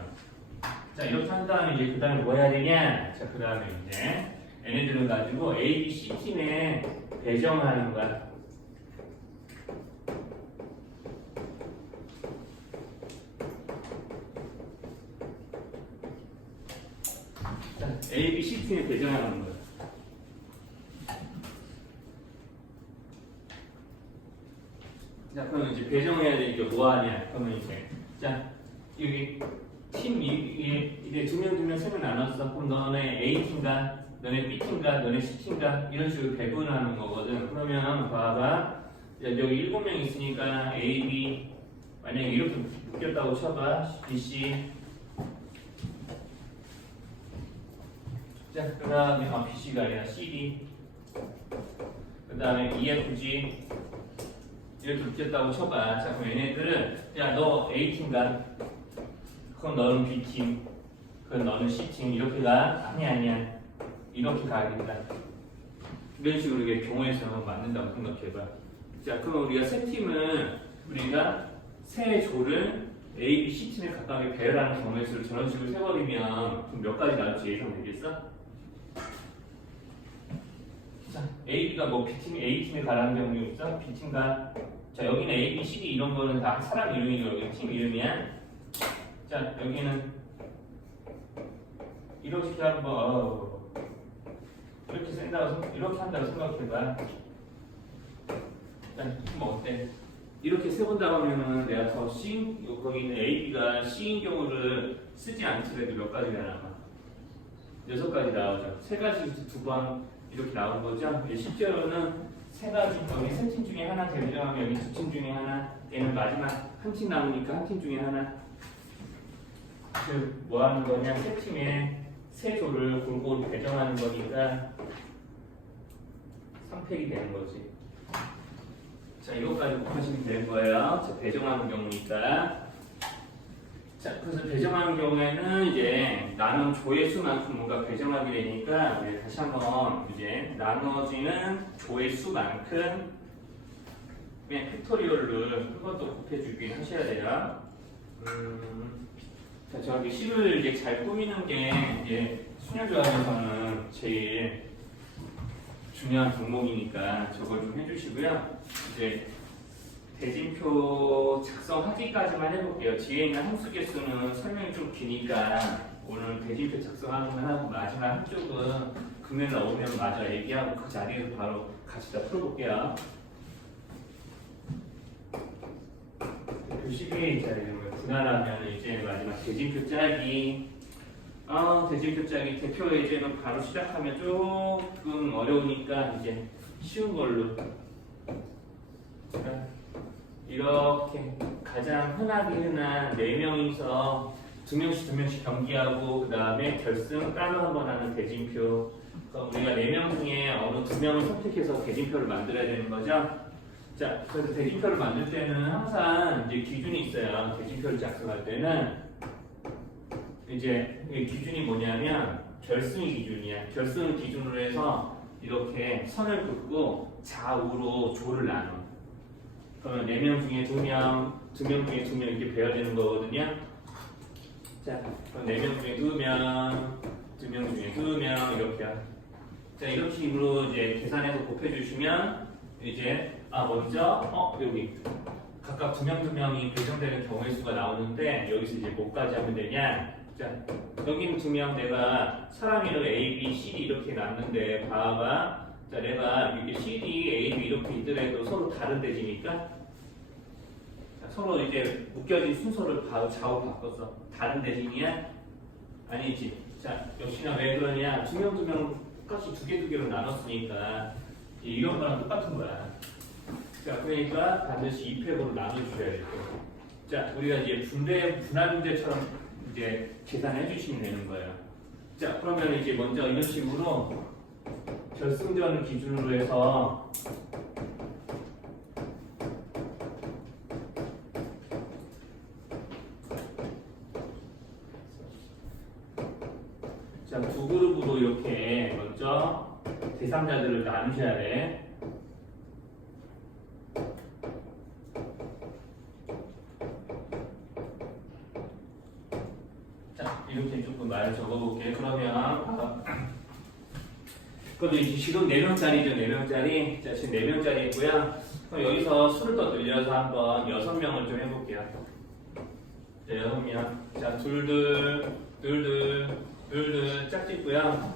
자, 이렇게 한 다음에 이제 그 다음에 뭐 해야 되냐? 자, 그 다음에 이제 얘네들을 가지고 A, B, C 팀에 배정하는 거야. A, B, C 팀에 배정하는 거예요. 자, 그러면 이제 배정해야 되니까 뭐 하냐? 그러면 이제 자, 여기 팀 이게 2명, 3명 나눴어. 그럼 너네 A 팀과 너네 B 팀과 너네 C 팀과 이런 식으로 배분하는 거거든. 그러면 봐봐. 여기 7명 있으니까 A, B 만약에 이렇게 묶였다고 쳐봐. B, C. 자, 그 다음에 BC가 아니라 CD. 그 다음에 EFG. 이렇게 묶였다고 쳐봐. 자, 그럼 얘네들은 야, 너 A팀가? 그럼 너는 B팀. 그럼 너는 C팀. 이렇게 가? 아니야. 이렇게 가야겠다. 이런 식으로 이게 경우에서 맞는다고 생각해봐. 자, 그럼 우리가 세 팀은 우리가 세 조를 A, B, C 팀에 각각의 배열하는 경우의 수를 저런 식으로 세버리면 그럼 몇 가지 나올지 예상되겠어? 자, A, B가 뭐 B팀이 A팀에 가라는 경우 있어? B팀과 자 여기는 A, B, C, D 이런 거는 다 사람 이름이고 여기 팀 이름이야. 자 여기는 이렇게 한번 이렇게 쓴다고 이렇게 한다고 생각해봐. 일단 뭐 어때? 이렇게 세본다고 하면은 내가 더 C인 거기 있는 A, B가 C인 경우를 쓰지 않더라도 몇 가지가 나와? 6가지 나오죠. 3가지 2번 이렇게 나온 거죠. 실제로는 3가지 여기 3팀 중에 하나 대표하면 여기 2팀 중에 하나 얘는 마지막 한 팀 남으니까 한 팀 중에 하나 그 뭐 하는 거냐 3팀의 세 조를 골고루 배정하는 거니까 선택이 되는 거지. 자, 이것까지 곱하시면 되는 거예요. 자, 배정하는 경우니까. 자, 그래서 배정하는 경우에는 이제 나눈 조의 수만큼 뭔가 배정하게 되니까 우리 다시 한번 이제 나눠지는 조의 수만큼 그냥 팩토리얼을 한 번 더 곱해주긴 하셔야 돼요. 자, 저기 식을 이제 잘 꾸미는 게 이제 수녀조합에서는 제일 중요한 종목이니까 저걸 좀 해주시고요. 이제 대진표 작성하기까지만 해볼게요. 뒤에 있는 함수 개수는 설명이 좀 기니까 오늘 대진표 작성하는 거 하고 마지막 한쪽은 금요일 나오면 마저 얘기하고 그 자리에서 바로 같이 다 풀어볼게요. 교식이 자 이런 거 분할하면 이제 마지막 대진표 짜기. 대진표 짜기 대표 예제는 바로 시작하면 조금 어려우니까 이제 쉬운 걸로. 이렇게 가장 흔하게 흔한 4명이서 2명씩 경기하고 그 다음에 결승 따로 한번 하는 대진표. 그러니까 우리가 4명 중에 어느 2명을 선택해서 대진표를 만들어야 되는 거죠. 자, 그래서 대진표를 만들 때는 항상 이제 기준이 있어요. 대진표를 작성할 때는 이제 기준이 뭐냐면 결승이 기준이야. 결승을 기준으로 해서 이렇게 선을 긋고 좌우로 조를 나눠. 그러면 4명 중에 2명, 2명 중에 2명 이렇게 배열되는 거거든요. 자, 그럼 4명 중에 2명, 2명 중에 2명 이렇게요. 자, 이런 식으로 이제 계산해서 곱해주시면 이제 먼저 여기 각각 2명이 배정되는 경우의 수가 나오는데 여기서 이제 뭐까지 하면 되냐? 자, 여기는 2명 내가 사람 이름 A, B, C, D 이렇게 놨는데 봐봐. 자, 내가 이렇게 C, D, A, B 이렇게 있더라도 서로 다른 대지니까 자, 서로 이제 묶여진 순서를 좌우 바꿨어. 다른 대진이야? 아니지. 자, 역시나 왜 그러냐? 2명 똑같이 2개로 나눴으니까 이런 거랑 똑같은 거야. 자, 그러니까 반드시 2팩으로 나눠주셔야 되고. 자, 우리가 이제 분할 문제처럼 이제 계산해 주시면 되는 거예요. 자, 그러면 이제 먼저 이런 식으로 결승전을 기준으로 해서 자, 2그룹으로 이렇게 먼저 대3자들을 나누셔야 돼. 자, 이렇게 조금 말을 적어볼게. 그러면 그것도 이제 지금 4명짜리죠, 4명짜리. 자, 지금 4명짜리고요. 그럼 여기서 수를 더 늘려서 한번 6명을 좀 해볼게요. 자, 6명. 자, 둘둘 짝짓고요.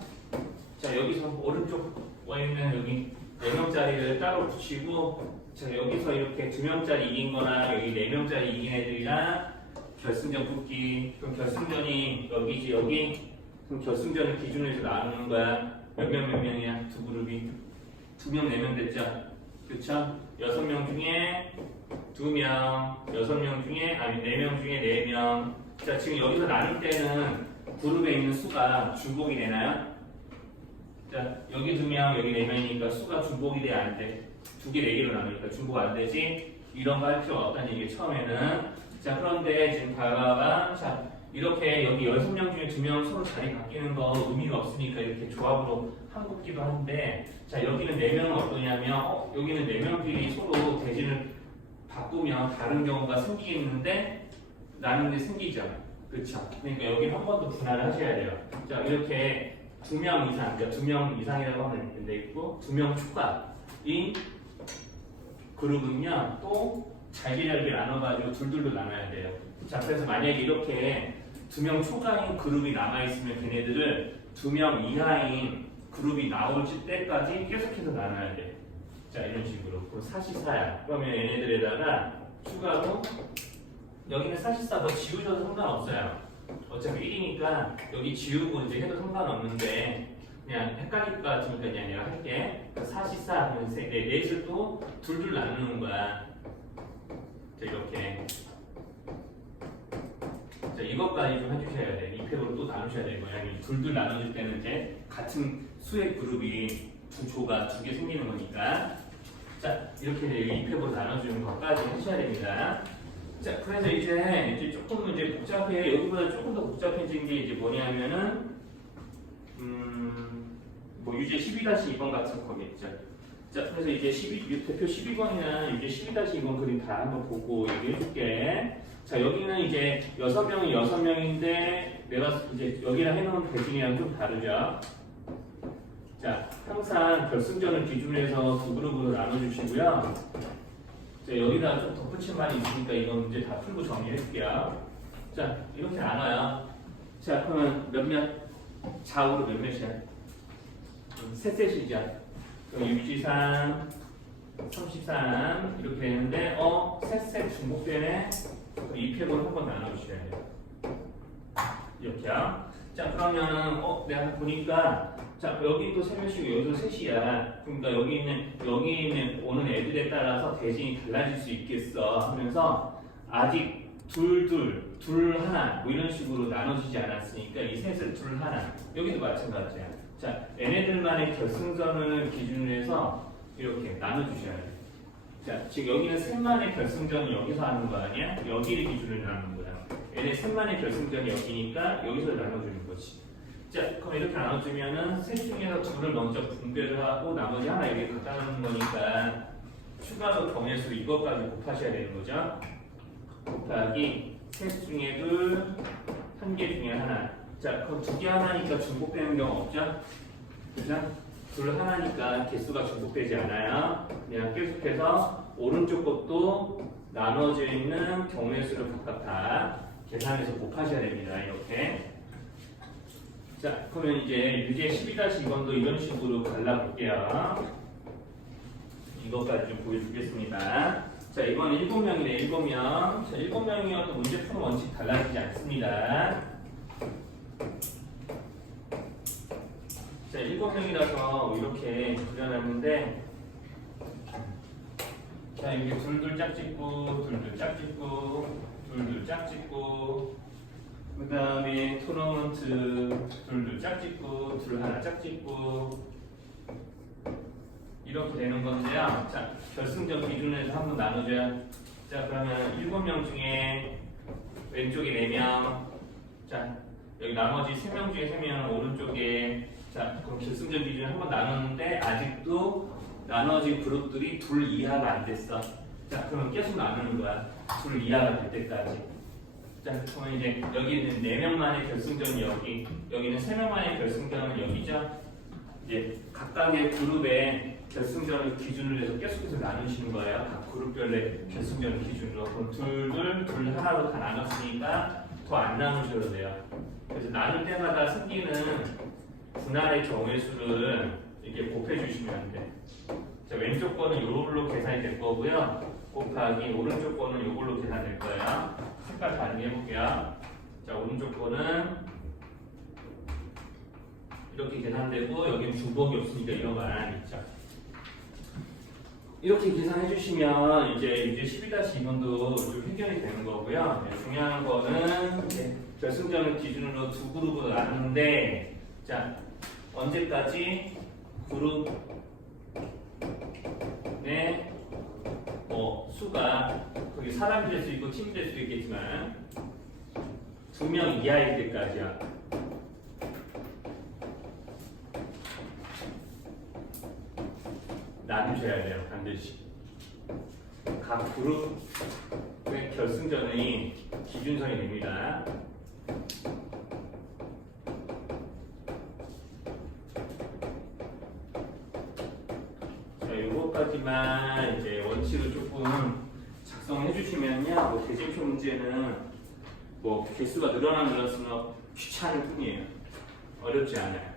자, 여기서 오른쪽 와있는 여기 4명짜리를 따로 붙이고, 자, 여기서 이렇게 2명짜리 이긴 거나 여기 4명짜리 이긴 애들이랑 결승전 붙기. 그럼 결승전이 여기지, 여기. 그럼 결승전을 기준으로 해서 나누는 거야. 몇 명이야? 2그룹이. 2명, 4명 됐죠? 그쵸? 6명 중에 2명, 6명 중에, 4명 중에 4명. 자, 지금 여기서 나눌 때는 그룹에 있는 수가 중복이 되나요? 자, 여기 2명, 여기 4명이니까 수가 중복이 돼, 안 돼? 2개, 4개로 나누니까 중복 안 되지? 이런 거 할 필요가 없다는 얘기 처음에는. 자, 그런데 지금 봐봐. 자, 이렇게 여기 6명 중에 2명 서로 자리 바뀌는 거 의미가 없으니까 이렇게 조합으로 한 굽기도 하는데, 자, 여기는 4명은 어떠냐면, 여기는 4명끼리 서로 대진을 바꾸면 다른 경우가 생기겠는데, 나누는 게 생기죠. 그렇죠. 그러니까 여기 한 번 더 분할을 하셔야 돼요. 자, 이렇게 2명 이상, 그러니까 2명 이상이라고 하면 돼 있고 2명 추가인 그룹은요 또 잘게 나눠가지고 둘둘로 나눠야 돼요. 자, 그래서 만약에 이렇게 2명 초과인 그룹이 남아있으면 걔네들을 2명 이하인 그룹이 나올 때까지 계속해서 나눠야 돼. 자, 이런 식으로. 그럼 사실사야. 그러면 얘네들에다가 추가로 여기는 사실사 뭐 지우셔도 상관없어요. 어차피 1이니까 여기 지우고 이제 해도 상관없는데 그냥 헷갈릴 것 같으니까 그냥 내가 할게. 사실사 하면 넷을 또 둘둘 나누는 거야. 자, 이렇게. 자, 이것까지 좀 해주셔야 돼. 이 팩으로 또 나누셔야 되는 거야. 둘둘 나눠줄 때는 이제 같은 수의 그룹이 두 조가 2개 생기는 거니까. 자, 이렇게 이 팩으로 나눠주는 것까지 하셔야 됩니다. 자, 그래서 이제 조금 이제 복잡해. 여기보다 조금 더 복잡해진 게 이제 뭐냐면은, 뭐 유제 12-2번 같은 거겠죠. 자, 그래서 이제 대표 12번이나 유제 12-2번 그림 다 한번 보고 얘기해 줄게. 자, 여기는 이제 6명이 6명인데 내가 이제 여기랑 해놓은 배진이랑 좀 다르죠. 자, 항상 결승전을 기준으로 해서 두 그룹으로 나눠주시고요. 자, 여기다 좀 덧붙일 말이 있으니까 이건 문제 다 풀고 정리해줄게요. 자, 이렇게 나눠요. 자, 그러면 몇몇? 좌우로 몇몇이야? 셋셋이죠. 유지산 33 이렇게 되는데 셋셋 중복되네. 이 팩으로 한번 나눠주셔야 돼요. 이렇게요. 자, 그러면은 내가 보니까 자, 여기 또 3명씩이고 여기도 3이야. 그러니까 여기 있는 오는 애들에 따라서 대진이 달라질 수 있겠어 하면서 아직 둘 하나 뭐 이런 식으로 나눠지지 않았으니까 이 셋을 둘 하나 여기도 마찬가지야. 자, 얘네들만의 결승전을 기준으로 해서 이렇게 나눠주셔야 돼요. 자, 지금 여기는 셋만의 결승전이 여기서 하는 거 아니야? 여기를 기준으로 나누는 거야. 얘네 셋만의 결승전이 여기니까 여기서 나눠주는 거지. 자, 그럼 이렇게 나눠주면은 셋 중에서 둘을 먼저 분배를 하고 나머지 하나 여기 갖다 놓는 거니까 추가로 경우수 이것까지 곱하셔야 되는 거죠. 곱하기 셋 중에 둘, 한 개 중에 하나. 자, 그럼 2개 하나니까 중복되는 경우 없죠? 그죠? 둘 하나니까 개수가 중복되지 않아요. 그냥 계속해서 오른쪽 것도 나눠져 있는 경우의 수를 각각 다 계산해서 곱하셔야 됩니다. 이렇게. 자, 그러면 이제 유제 12-2번도 이런 식으로 갈라볼게요. 이것까지 좀 보여주겠습니다. 자, 이번 7명이네, 7명. 자, 7명이어도 문제 푸는 원칙 달라지지 않습니다. 자, 7명이라서 이렇게 그려놨는데, 자, 이게 둘둘 짝짓고, 둘둘 짝짓고, 둘둘 짝짓고, 그 다음에 토너먼트 둘둘 짝짓고, 둘 하나 짝짓고, 이렇게 되는 건데요. 자, 결승전 기준으로 해서 한번 나누자. 자, 그러면 7명 중에 왼쪽에 4명. 자, 여기 나머지 3명 중에 3명은 오른쪽에. 자, 그럼 결승전 기준으로 한번 나눴는데 아직도 나눠진 그룹들이 둘 이하가 안 됐어. 자, 그러면 계속 나누는 거야. 둘 이하가 될 때까지. 자, 그러면 이제 여기는 4명만의 결승전이 여기, 여기는 3명만의 결승전은 여기죠. 이제 각각의 그룹의 결승전을 기준으로 해서 계속해서 나누시는 거예요. 각 그룹별의 결승전을 기준으로. 그럼 둘 하나로 다 나눴으니까 더 안 나누셔도 돼요. 그래서 나눌 때마다 생기는 분할의 경우의 수를 이렇게 곱해 주시면 돼. 자, 왼쪽 거는 요걸로 계산이 될 거고요. 곱하기 오른쪽 거는 요걸로 계산될 거예요. 색깔 다르게 해볼게요. 자, 오른쪽 거는 이렇게 계산되고 여기는 중복이 없으니까 이런 거 안 있죠. 이렇게 계산해 주시면 이제 12-2번도 좀 해결이 되는 거고요. 네, 중요한 거는 결승전을 기준으로 두 그룹으로 나누는데, 자, 언제까지 그룹 내 수가 거기 사람이 될 수 있고 팀이 될 수도 있겠지만 2명 이하일 때까지야. 나누셔야 돼요, 반드시. 각 그룹 결승전의 기준선이 됩니다. 자, 요거까지만 이제 원칙을 조금 작성해 주시면요. 뭐 대진표 문제는 뭐 개수가 늘어나면 늘었으면 귀찮을 뿐이에요. 어렵지 않아요.